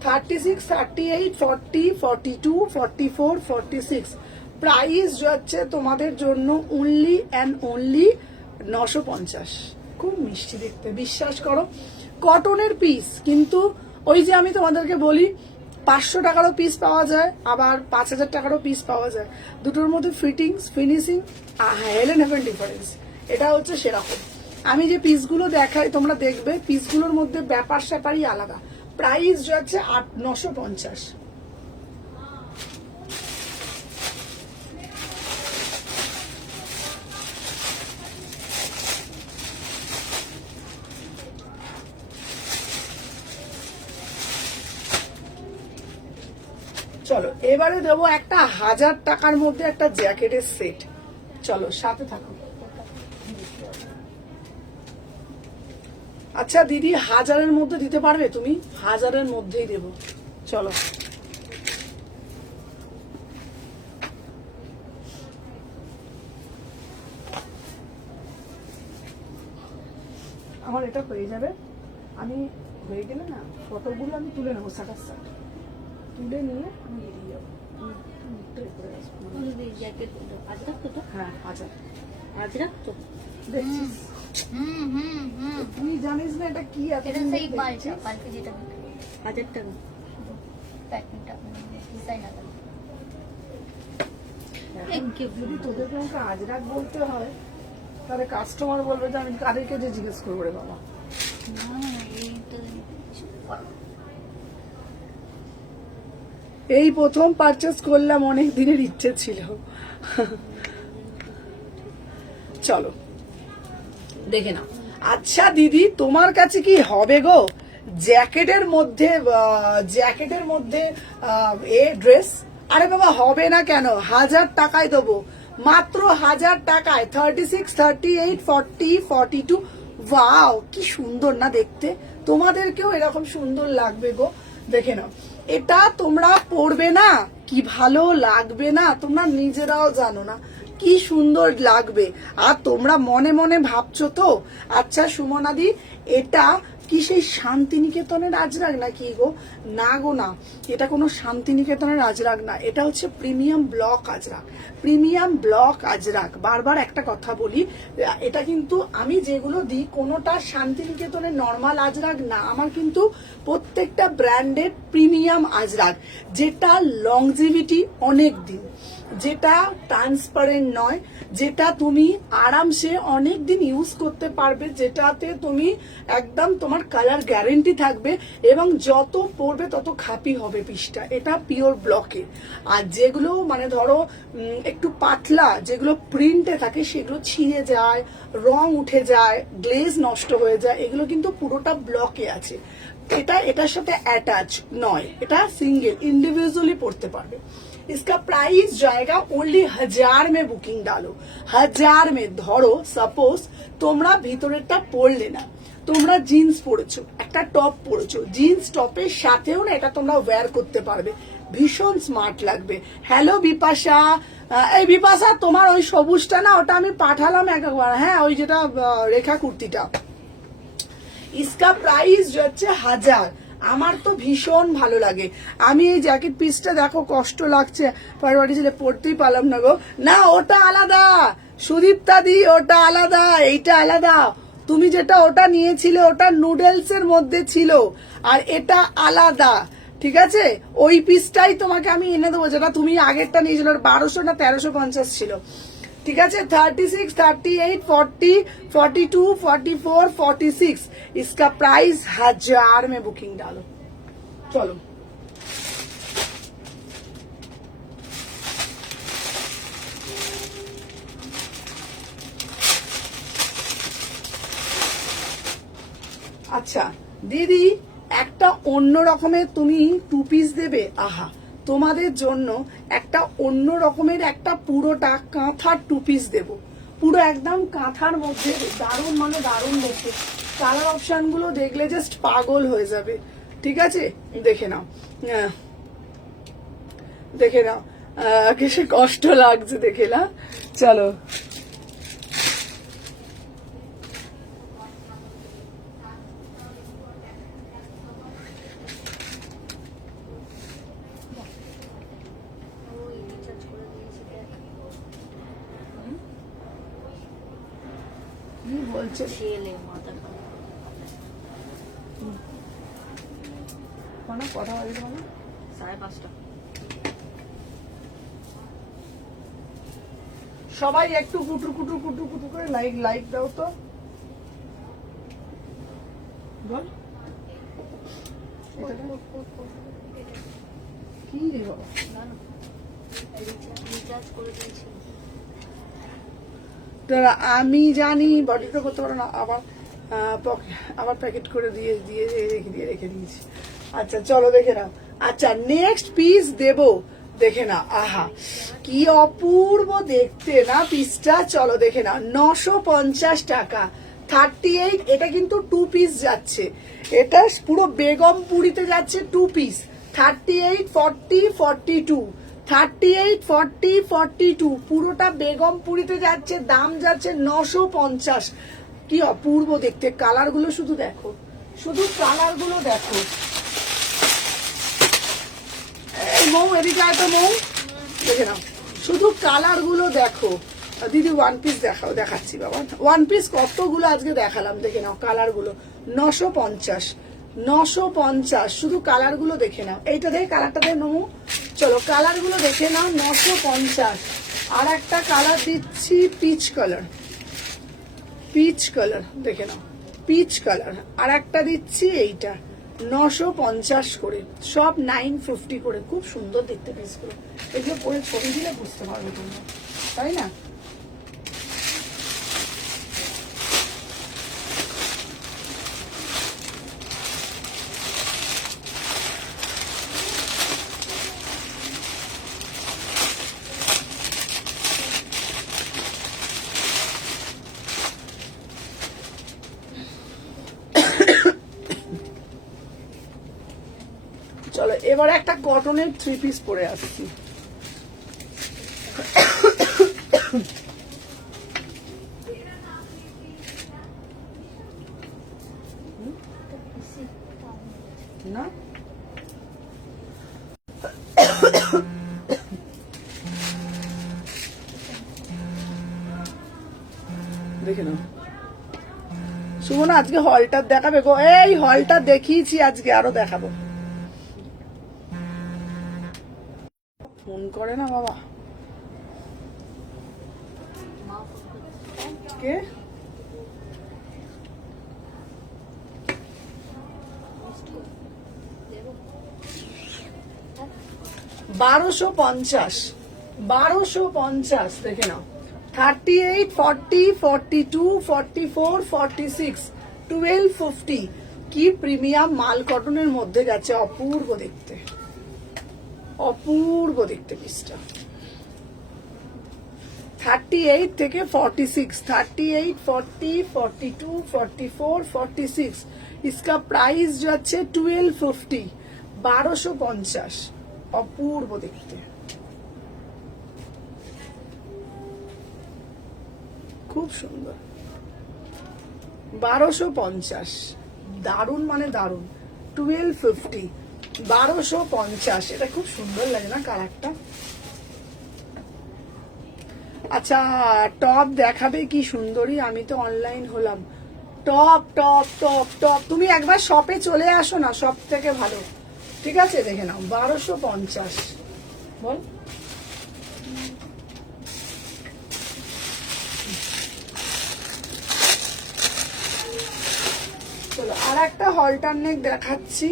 36 38 40 42 44 46 প্রাইস যাচ্ছে তোমাদের জন্য অনলি অ্যান্ড অনলি 950 খুব মিষ্টি দেখতে বিশ্বাস করো কটনের পিস কিন্তু ওই যে আমি তোমাদেরকে বলি 500 টাকারও পিস পাওয়া যায় আবার 5000 টাকারও পিস পাওয়া যায় দুটোর মধ্যে fittings finishing heaven heaven difference এটা হচ্ছে সেরকম আমি যে পিসগুলো দেখাই তোমরা দেখবে পিসগুলোর মধ্যে ব্যাপার স্যাপারই আলাদা প্রাইস যাচ্ছে 950 চলো এবারে দেবো একটা 1000 টাকার মধ্যে একটা জ্যাকেটের সেট চলো সাথে থাকো আচ্ছা দিদি 1000-এর মধ্যে দিতে পারবে তুমি 1000-এর মধ্যেই দেবো চলো আমার এটা হয়ে যাবে আমি হয়ে গেলে না ফটোগুলো আমি তুলে নেবো সাটার তুলে নিয়ে আমি বেরিয়ে যাবো মুখটা করে আসবো জ্যাকেট আজ রাখতো তো? হ্যাঁ 1000 আজ রাখতো? দেখছিস তুই জানিস না এটা কি এত এটা সুন্দর সেই দেখছিস? পাল্টে যেটা 1000 টাকা। প্যাকিংটা ডিজাইন আলাদা এখন যদি তোদেরকে আমাকে আজরাক বলতে হয় তাহলে কাস্টমার বলবে যে আমি কাদেরকে যে জিজ্ঞেস করবো রে বাবা এই প্রথম পারচেস করলাম অনেক দিনের ইচ্ছে ছিল চলো দেখে নাও আচ্ছা দিদি তোমার কাছে কি হবে গো জ্যাকেটের মধ্যে এ ড্রেস আরে বাবা হবে না কেন 1000 টাকায় দেবো মাত্র 1000 টাকায় 36 38 40 42 ওয়াও কি সুন্দর না দেখতে তোমাদেরকেও এরকম সুন্দর লাগবে গো দেখে নাও এটা তোমরা পরবে না কি ভালো লাগবে না তোমরা নিজেরাও জানো না কি সুন্দর লাগবে আর তোমরা মনে মনে ভাবছো তো আচ্ছা সুমনাদি এটা কি সেই শান্তিনিকেতনের আজরাক নাকি গো না গো না এটা কোনো শান্তিনিকেতনের আজরাক না এটা হচ্ছে premium block Ajrak premium block Ajrak বারবার একটা কথা বলি এটা কিন্তু আমি যেগুলো দিই কোনোটা শান্তিনিকেতনের নর্মাল আজরাক না আমার কিন্তু প্রত্যেকটা ব্র্যান্ডেড প্রিমিয়াম আজরাক যেটা লংজিভিটি অনেক দিন যেটা ট্রান্সপারেন্ট নয় যেটা তুমি আরামসে অনেক দিন ইউজ করতে পারবে যেটাতে তুমি একদম তোমার কালার গ্যারেন্টি থাকবে এবং যত পরবে তত খাপি হবে পিসটা এটা পিওর ব্লকের আর যেগুলো মানে ধরো একটু পাতলা যেগুলো প্রিন্টে থাকে সেগুলো ছিঁড়ে যায় রং উঠে যায় গ্লেজ নষ্ট হয়ে যায় এগুলো কিন্তু পুরোটা ব্লকে আছে এটা এটার সাথে অ্যাটাচ নয় এটা सिंगल इंडिविजुअली पढ़ते पारबे इसका प्राइस जाएगा ओनली 1000 में बुकिंग डालो 1000 में धरो सपोज তোমরা ভিতরেরটা পরলে না তোমরা জিন্স পরেছো একটা টপ পরেছো জিন্স টপের সাথেও না এটা তোমরা ওয়্যার করতে পারবে ভীষণ স্মার্ট লাগবে হ্যালো বিপাশা এই বিপাশা তোমার ওই সবুজটা না ওটা আমি পাঠালাম একবার হ্যাঁ ওই যেটা রেখা কুর্তিটা इसका प्राइस যাচ্ছে 1000। আমার তো ভীষণ ভালো লাগে। আমি এই জ্যাকেট পিসটা দেখো কষ্ট লাগছে, পারবাড়ি ছেলে পড়তেই পারলাম না গো। না ওটা আলাদা সুদীপ্তা দি, ওটা আলাদা, এইটা আলাদা। তুমি যেটা ওটা নিয়েছিলে ওটা নুডলস এর মধ্যে ছিল, আর এটা আলাদা, ঠিক আছে? ওই পিসটাই তোমাকে আমি এনে দেবো, যেটা তুমি আগেরটা নিয়েছিল 1200 না 1350 ছিল, ঠিক আছে? 36, 38, 40, 42, 44, 46 इसका प्राइस 1000 में बुकिंग डालो। चलो আচ্ছা দিদি, একটা অন্য রকমের তুমি 2 পিস দেবে। আহা, তোমাদের জন্য একটা অন্য রকমের একটা পুরোটা কাঁথার 2 পিস দেব, পুরো একদম কাঁথার মধ্যে, দারুণ মানে দারুণ দেখতে। কালার অপশন গুলো দেখলে জাস্ট পাগল হয়ে যাবে, ঠিক আছে? দেখে নাও, দেখে নাও, কিছু কষ্ট লাগছে দেখে না? চলো ওই রিচার্জ করে দিয়েছি দেখ। কি বলছে? ছেলে মাথা খারাপ। মানে কথা বলি মানে 5:30। সবাই একটু কুটুর কুটুর কুটুর কুটুর করে লাইক লাইক দাও তো, বল এটা কি রে বাবা? রিচার্জ করে দিয়েছি। দাঁড়া, আমি জানি বডিটা করতে পারো না, আবার আবার প্যাকেট করে দিয়ে দিয়ে রেখে দিয়েছি। আচ্ছা চলো দেখে নাও। আচ্ছা নেক্সট পিস দেব, দেখে না, আহা কি অপূর্ব দেখতে না পিসটা। চলো দেখে নাও, 950 টাকা, 38। এটা কিন্তু 2 পিস যাচ্ছে, এটা পুরো বেগমপুরিতে যাচ্ছে 2 পিস। 38, 40, 42, 38, 40, 42 পুরোটা বেগমপুরিতে যাচ্ছে, দাম যাচ্ছে 950। কি অপূর্ব দেখতে, কালার গুলো শুধু দেখো, শুধু কালার গুলো দেখো। এই মৌ এদিকে আয় তো, মৌ দেখে নাও, শুধু কালার গুলো দেখো। দিদি 1 পিস দেখাও, দেখাচ্ছি বাবা 1 পিস কতগুলো আজকে দেখালাম, দেখে নাও কালার গুলো। 950, 950 শুধু কালার গুলো দেখে নাও। এইটা দেখে কালারটা দেখে নমু, চলো কালার গুলো দেখে নাও। 950। আর একটা কালার দিচ্ছি পিচ কালার, পিচ কালার দেখে নাও, পিচ কালার। আর একটা দিচ্ছি এইটা 950 করে, সব 950 করে। খুব সুন্দর দেখতে পিসগুলো, এগুলো পরে ছবি দিলে বুঝতে পারবে তোমরা, তাই না? চলো এবার একটা কটনের 3 পিস পরে আসছি। না দেখে নাও, সুমনা আজকে হলটার দেখাবে গো। এই হলটা দেখিয়েছি আজকে, আরো দেখাবো। ফোন করে না বাবা, মা ফোন করছে। কে? দেবো। 1250, 1250 দেখে নাও। 38, 40, 42, 44, 46, 1250। কি প্রিমিয়াম মাল কটনের মধ্যে যাচ্ছে, অপূর্ব দেখতে, অপূর্ব দেখতে পিসটা। 38 থেকে 46, 38, 40, 42, 44, 46 इसका प्राइस যাচ্ছে 1250, 1250। অপূর্ব দেখতে, খুব সুন্দর। 1250, দারুণ মানে দারুণ। 1250, 1250। এটা খুব সুন্দর লাগে না কালারটা? আচ্ছা, টপ দেখাবে কি সুন্দরী? আমি তো অনলাইন হলাম। টপ টপ টপ টপ তুমি একবার শপে চলে আসো না, সব থেকে ভালো। ঠিক আছে, দেখে নাও 1250। বল। চলো আর একটা হলটার নেক দেখাচ্ছি,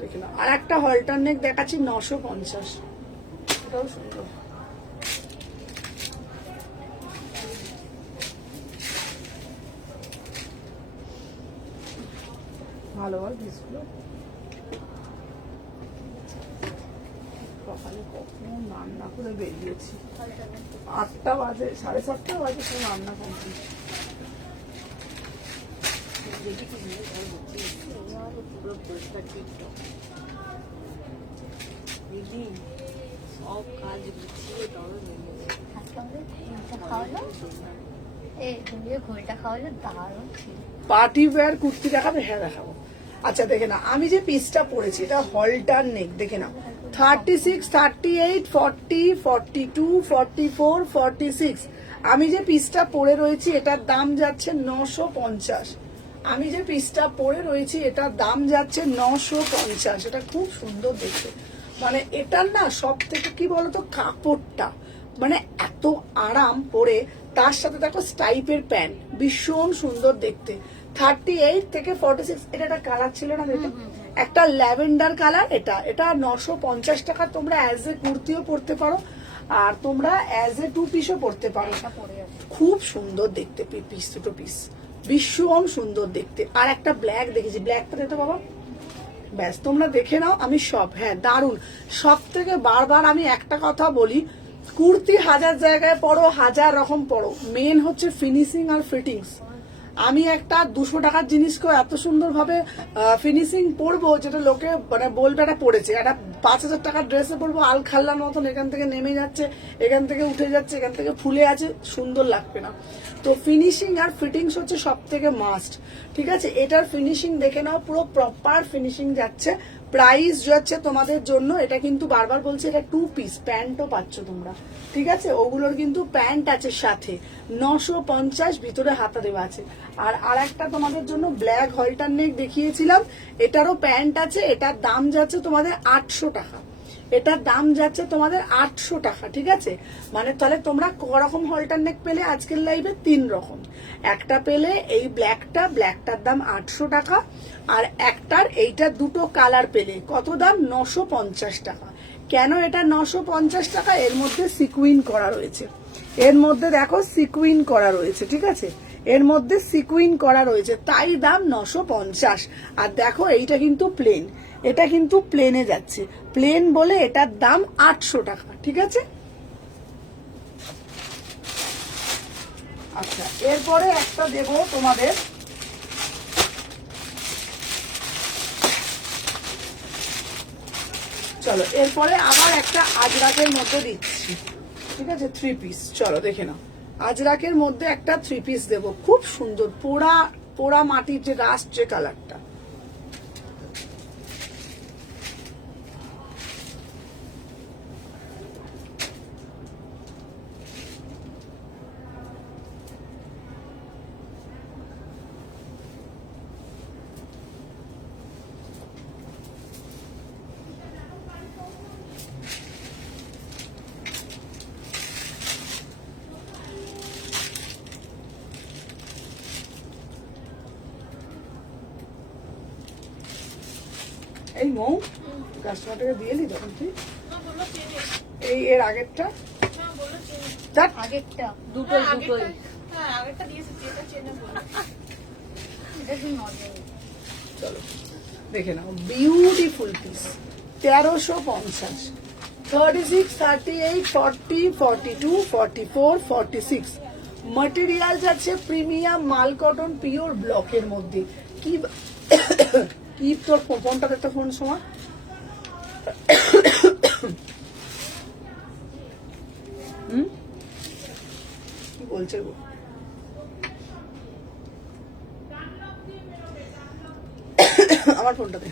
দেখে নাও। আর একটা হলটার নেক দেখাচ্ছি 950। এটাও সুন্দর। ভালো হয় পিসগুলো। সকালে কখন রান্না করে বেরিয়েছি, 8টা বাজে, 7:30 বাজে, সব রান্না কমপ্লিট। দেখি কি নিয়ে ঘর হচ্ছে পুরো পরিষ্কার টিকটক দিদি সব কাজ গুছিয়ে তবে বেরিয়েছে। আজকে আমাদের ঘুলটা খাওয়ালো, তুমি ঘুলটা খাওয়ালো, দারুণ ছিল। পার্টি ওয়্যার কুর্তি দেখাবে? হ্যাঁ দেখাবো। আচ্ছা দেখে না, আমি যে পিসটা পরেছি এটা হলটার নেক, দেখে না। 36, 38, 40, 42, 44, 46। আমি যে পিসটা পরে রয়েছি এটার দাম যাচ্ছে 950। আমি যে পিসটা পরে রয়েছি এটার দাম যাচ্ছে 950। এটা খুব সুন্দর দেখতে, মানে এটার না সব থেকে কি বলতো, কাপড়টা মানে এত আরাম পরে, তার সাথে দেখো স্টাইপের প্যান্ট, ভীষণ সুন্দর দেখতে। 38 থেকে 46। এটা একটা কালার ছিল না, এটা একটা ল্যাভেন্ডার কালার। এটা এটা 950 টাকা। তোমরা অ্যাজ এ কুর্তিও পরতে পারো, আর তোমরা অ্যাজ এ 2 পিসও পরতে পারো। খুব সুন্দর দেখতে পিস, দুটো পিস ভীষণ সুন্দর দেখতে। আর একটা ব্ল্যাক দেখেছি, ব্ল্যাকটা দেখতে বাবা, ব্যাস তোমরা দেখে নাও। আমি সব, হ্যাঁ দারুণ। সব থেকে বারবার আমি একটা কথা বলি, কুর্তি 1000 জায়গায় পরো, 1000 রকম পরো, মেন হচ্ছে ফিনিশিং আর ফিটিংস। আমি একটা 200 টাকার জিনিসকেও এত সুন্দরভাবে ফিনিশিং পরবো যেটা লোকে মানে বলবে এটা পড়েছে। একটা 5000 টাকার ড্রেসে পরবো আল খাল্লার মতন, এখান থেকে নেমে যাচ্ছে, এখান থেকে উঠে যাচ্ছে, এখান থেকে ফুলে আছে, সুন্দর লাগবে না। তো ফিনিশিং আর ফিটিংস হচ্ছে সব থেকে মাস্ট। ঠিক আছে, এটার ফিনিশিং দেখে নাও, পুরো প্রপার ফিনিশিং যাচ্ছে। প্রাইস যাচ্ছে তোমাদের জন্য, এটা কিন্তু বারবার বলছি, এটা 2 পিস প্যান্টও পাচ্ছ তোমরা। ঠিক আছে, ওগুলোর কিন্তু প্যান্ট আছে সাথে। 950, ভিতরে হাতা দেওয়া আছে। আর একটা তোমাদের জন্য ব্ল্যাক হলটার নেক দেখিয়েছিলাম, এটারও প্যান্ট আছে। এটার দাম যাচ্ছে তোমাদের 800 টাকা। এটার দাম যাচ্ছে তোমাদের 800 টাকা। ঠিক আছে, মানে তাহলে তোমরা করকম হলটার নেক পেলে আজকের লাইভে 3 রকম। একটা পেলে এই ব্ল্যাকটার দাম 800 টাকা, আর একটার এইটা দুটো কালার পেলে কত দাম? 950 টাকা। কেন এটা 950 টাকা? এর মধ্যে সিকুইন করা রয়েছে, এর মধ্যে দেখো সিকুইন করা রয়েছে। ঠিক আছে, এর মধ্যে সিকুইন করা রয়েছে, তাই দাম 950। আর দেখো এইটা কিন্তু প্লেন, এটা কিন্তু প্লেনে যাচ্ছে, প্লেন বলে এটার দাম 800 টাকা। ঠিক আছে, আচ্ছা এরপরে একটা দেবো তোমাদের, চলো এরপরে আবার একটা আজরাকের মধ্যে দিচ্ছি। ঠিক আছে, 3 পিস। চলো দেখে নাও, আজরাকের মধ্যে একটা 3 পিস দেবো, খুব সুন্দর, পোড়া পোড়া মাটির যে রাস্ট যে কালারটা। এই মৌ কাস্টমারটাকে দিয়ে নি তখন তুই এই এর আগেরটা দেখ, আগেরটা দুটোই হ্যাঁ আগেরটা দিয়েছি, এটা চেনে বলো। এটা শুধু নর্মাল। চলো দেখে নাও, বিউটিফুল পিস, 1350। 36, 38, 40, 42, 44, 46। material যাচ্ছে প্রিমিয়াম মাল কটন পিওর ব্লকের মধ্যে। কি কি তোর ফোনটা একটা ফোন সময় কি বলছে গো? আমার ফোনটাতে।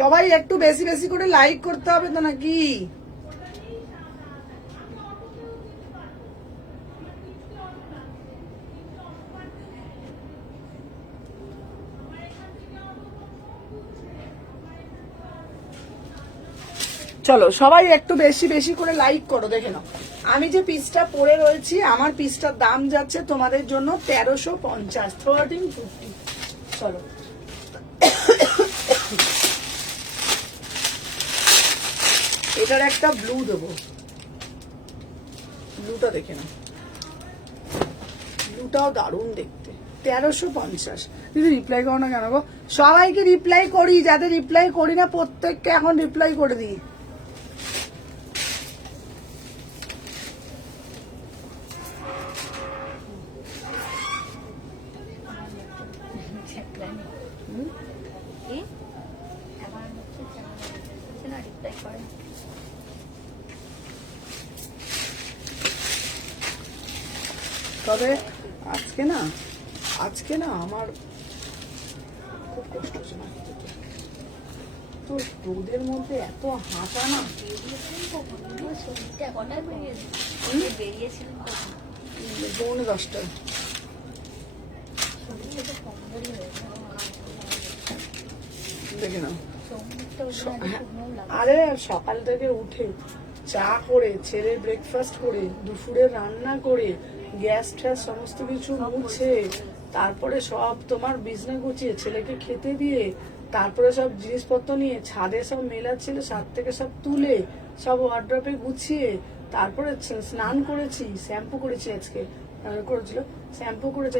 সবাই একটু বেশি বেশি করে লাইক করতে হবে তো নাকি? চলো সবাই একটু বেশি বেশি করে লাইক করো। দেখে নাও আমি যে পিসটা পরে রয়েছি, আমার পিসটার দাম যাচ্ছে তোমাদের জন্য 1350, 1350। চলো এটার একটা ব্লু দেবো, ব্লুটা দেখে নাও, ব্লুটাও দারুণ দেখতে। 1350। দিদি রিপ্লাই করো না কেন গো? সবাইকে রিপ্লাই করি, যাদের রিপ্লাই করি না প্রত্যেককে এখন রিপ্লাই করে দিই। কি? আমার হচ্ছে না রিপ্লাই করে। তবে আজকে না আমার খুব কষ্ট হচ্ছে না, তো রোদের মধ্যে এত হাঁটা না। কটায় বেরিয়েছে? বেরিয়েছিলাম কখন? 9:10টায়। শরীরে তো কমজোরি হয়েছে। দেখে নাও সোমবারটা ওই জন্য হ্যাঁ, শুকনোও লাগে। আরে সকাল থেকে উঠে চা করে, ছেলের ব্রেকফাস্ট করে, দুপুরে রান্না করে, গ্যাস ট্যাস সমস্ত কিছু মুছে, তারপরে সব তোমার বিছনা গুছিয়ে ছেলেকে খেতে দিয়ে, তারপরে সব জিনিসপত্র নিয়ে ছাদে সব মেলাচ্ছিল, ছাদ থেকে সব তুলে সব ওয়ার্ড্রপে গুছিয়ে, তারপরে স্নান করেছি, শ্যাম্পু করেছি আজকে করেছিল, শ্যাম্পু করেছি,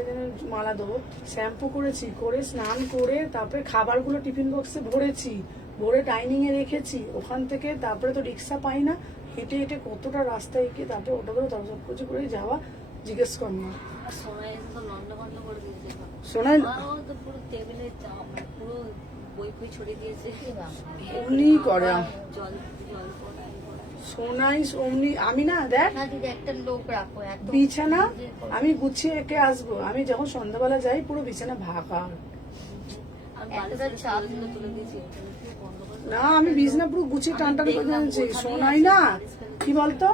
মালা দেবো, শ্যাম্পু করেছি, করে স্নান করে তারপরে খাবারগুলো টিফিন বক্সে ভরেছি, ভরে ডাইনিং এ রেখেছি। ওখান থেকে তারপরে তো রিক্সা পাই না, হেঁটে হেঁটে কতটা রাস্তায় গিয়ে তারপরে ওটা করে তরসব কিছু করে যাওয়া, জিজ্ঞেস কর না। আর সোনাই তো লন্ডভন্ড করে দিয়েছে। শোনাই আমারও তো পুরো টেবিলে মানে পুরো বই ফই ছড়িয়ে দিয়েছে। অমনি করে জল জল পড়া এই পড়া। সোনাই অমনি। আমি না দেখ না দিদি একটা লোক রাখো, এত বিছানা ইয়ে করো। আমি গুছিয়ে রেখে আসবো, আমি যখন সন্ধ্যাবেলা যাই পুরো বিছানা ভাগা। আমি এতটা বালিশের চাপ চাদরগুলো তুলে দিয়েছি। বন্ধ করে না আমি বিছানা পুরো গুছিয়ে টান টান করে দেখলাম দিয়েছি। কোথায় সোনাই আছে, না বালিশ ফেলে কি বলতো,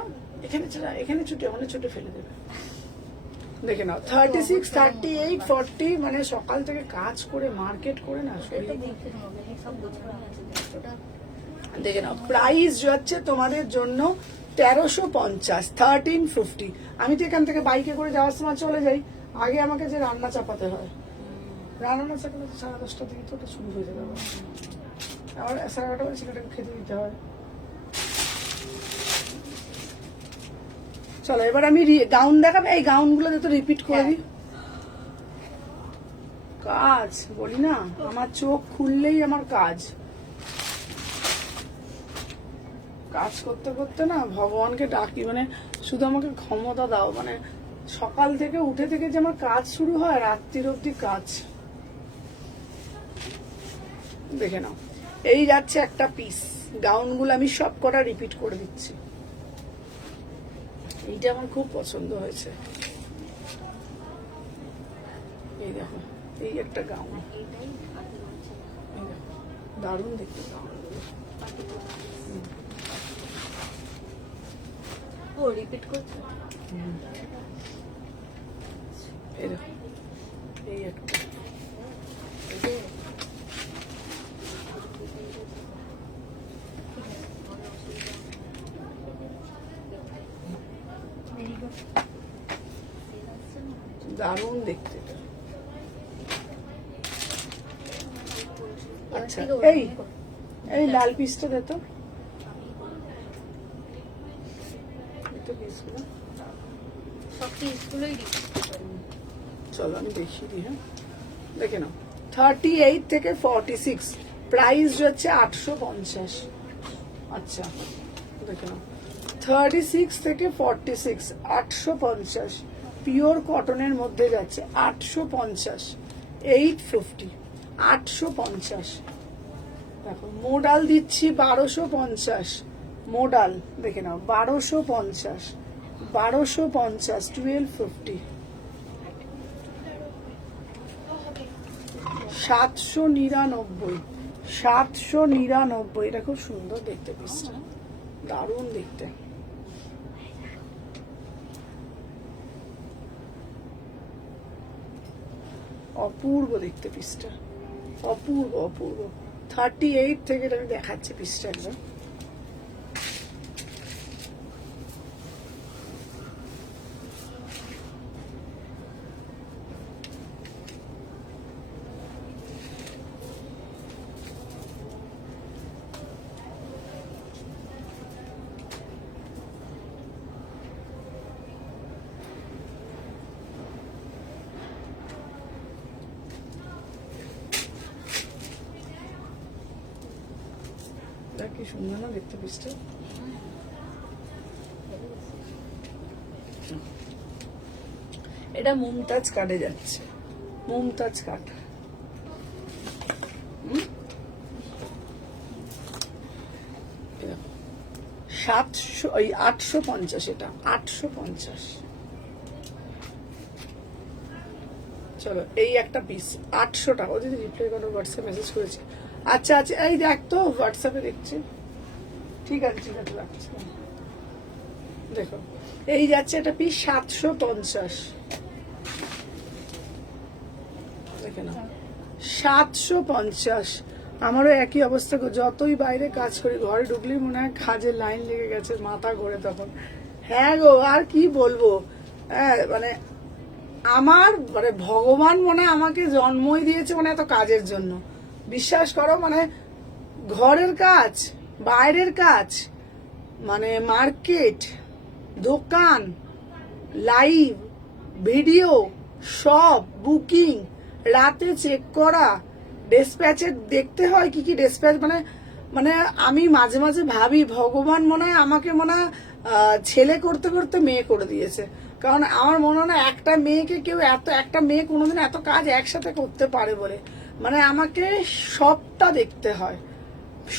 এখানে এখানে ছুটে ওখানে ছুটে ফেলে দেবে। দেখে নাও 36, 38, 40, মানে সকাল থেকে কাজ করে মার্কেট করে না এটা শরীর। তো বুঝতে হবে, সব গোছানো আছে। ওটা দেখে নাও প্রাইস যাচ্ছে তোমাদের জন্য 1350, 1350। আমি তো এখান থেকে বাইকে করে যাওয়ার সময় চলে যাই, আগে আমাকে যে রান্না চাপাতে হয়, রান্না চাপাতে 10:30 থেকে তো ওটা শুরু হয়ে যাবে আবার। আবার 11:30 বাজে ছেলেটাকে খেতে দিতে হয়। চলো এবার আমি গাউন দেখাবো, এই গাউনগুলো তো রিপিট করে দিই। কাজ বলি না, আমার চোখ খুললেই আমার কাজ, কাজ করতে করতে না ভগবানকে ডাকি, মানে শুধু আমাকে ক্ষমতা দাও, মানে সকাল থেকে উঠে থেকে যে আমার কাজ শুরু হয় রাত্রির অব্দি কাজ। দেখে নাও এই যাচ্ছে একটা পিস, গাউনগুলো আমি সব কটা রিপিট করে দিচ্ছি। এইটা আমার খুব পছন্দ হয়েছে, এই দেখো এই একটা গাউন, এটাই হাতে রয়েছে। এই দেখো, দারুণ দেখতে গাউনগুলো। ও রিপিট করছে। এই দেখো এই একটা, এই যে ভেরি গুড। দারুণ দেখতে এটা। আচ্ছা এই এই লাল পিসটা দে তো, এটা পিসগুলো সব পিসগুলোই রিপিট করো। চলো আমি দেখিয়ে দিই। হ্যাঁ দেখে নাও 38 থেকে 46, প্রাইস হচ্ছে 850। আচ্ছা দেখে নাও 36 থেকে 46, 850 পিওর কটনের মধ্যে যাচ্ছে, 850, 850, 850। দেখো মোডাল দিচ্ছি 1250, মোডাল দেখে নাও 1250, 1250, 1250, 799, 799। এটা খুব সুন্দর দেখতে পিসটা, দারুণ দেখতে। অপূর্ব দেখতে পিসটা, অপূর্ব অপূর্ব। 38 থেকে এটা দেখাচ্ছে পিসটা একদম। কি সুন্দর না দেখতে পিসটা। এটা মুমতাজ কাটে যাচ্ছে, মুমতাজ কাট। 850, এটা 850। চলো এই একটা পিস 800 টাকা। যদি রিপ্লাই করো হোয়াটসঅ্যাপ মেসেজ করেছি। আচ্ছা আচ্ছা, এই দেখ তো হোয়াটসঅ্যাপে দেখছি। ঠিক আছে ঠিক আছে, রাখছি। দেখো এই যাচ্ছে একটা পিস 750, দেখে না 750। আমারও একই অবস্থা, যতই বাইরে কাজ করি ঘরে ঢুকলেই মনে হয় কাজের লাইন লেগে গেছে, মাথা ঘোরে তখন। হ্যাঁ গো, আর কি বলবো। হ্যাঁ মানে আমার মানে ভগবান মনে হয় আমাকে জন্মই দিয়েছে মানে এত কাজের জন্য। বিশ্বাস করো, মানে ঘরের কাজ, বাইরের কাজ, মানে মার্কেট, দোকান, লাইভ ভিডিও, সব বুকিং, রাতে চেক করা, ডেসপ্যাচে দেখতে হয় কি কি ডেসপ্যাচ। মানে মানে আমি মাঝে মাঝে ভাবি ভগবান মনে হয় আমাকে মনে হয় ছেলে করতে করতে মেয়ে করে দিয়েছে। কারণ আমার মনে হয় না একটা মেয়েকে কেউ একটা মেয়ে কোনোদিন এত কাজ একসাথে করতে পারে বলে। মানে আমাকে সবটা দেখতে হয়,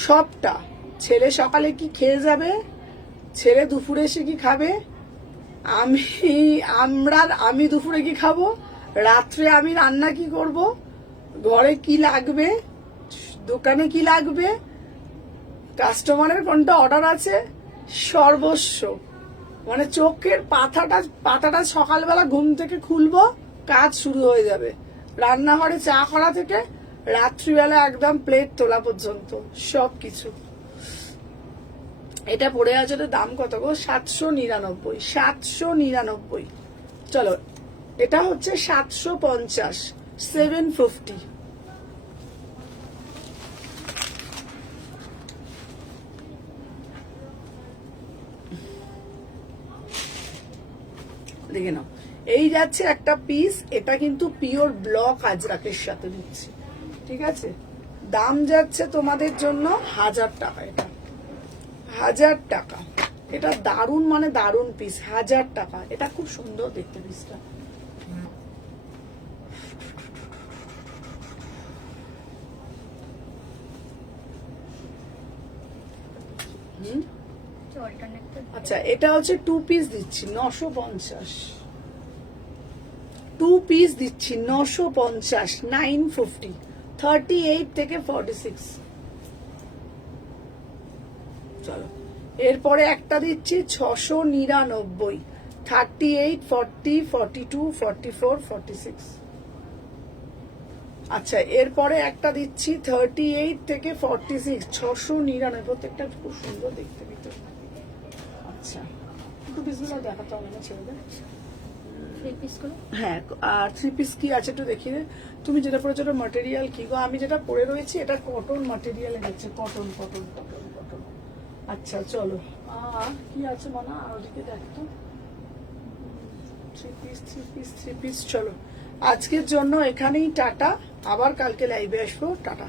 সবটা। ছেলে সকালে কি খেয়ে যাবে, ছেলে দুপুরে এসে কি খাবে, আমি দুপুরে কি খাবো, রাত্রে আমি রান্না কি করব, ঘরে কি লাগবে, দোকানে কি লাগবে, কাস্টমারের কোনটা অর্ডার আছে, সর্বস্ব। মানে চোখের পাতাটা সকালবেলা ঘুম থেকে খুলবো, কাজ শুরু হয়ে যাবে। রান্নাঘরে চা করা থেকে রাত্রিবেলা একদম প্লেট তোলা পর্যন্ত সবকিছু। এটা পড়ে আছে, দাম কত গো? 799, 799। চলো এটা হচ্ছে 750, 750। দেখে নাও এই যাচ্ছে একটা পিস। এটা কিন্তু পিওর ব্লক আজরাকের সাথে দিচ্ছি, ঠিক আছে। দাম যাচ্ছে তোমাদের জন্য 1000 টাকা। এটা 1000 টাকা। এটা দারুণ মানে দারুণ পিস, 1000 টাকা। এটা খুব সুন্দর দেখতে পিসটা। আচ্ছা এটা হচ্ছে 2 পিস দিচ্ছি 950, 2 পিস দিচ্ছি 950, 950, 38 থেকে 46। চলো এরপরে একটা দিচ্ছি 699, 38, 40, 42, 44, 46। আচ্ছা এরপরে একটা দিচ্ছি 38 থেকে 46, 699। প্রত্যেকটা খুব সুন্দর দেখতে ভিতরে। আচ্ছা একটু পিসগুলো দেখাতে হবে না ছেলেদের। হ্যাঁ আর 3 পিস কি আছে একটু দেখিয়ে দে। তুমি যেটা পরেছো ওটা ম্যাটেরিয়াল কি গো? আমি যেটা পরে রয়েছি এটা কটন ম্যাটেরিয়াল এনেছে, কটন কটন কটন কটন। আচ্ছা চলো আর কি আছে মানা, আর ওদিকে দেখতো 3 পিস 3 পিস 3 পিস। চলো আজকের জন্য এখানেই টাটা, আবার কালকে লাইভে আসবো। টাটা।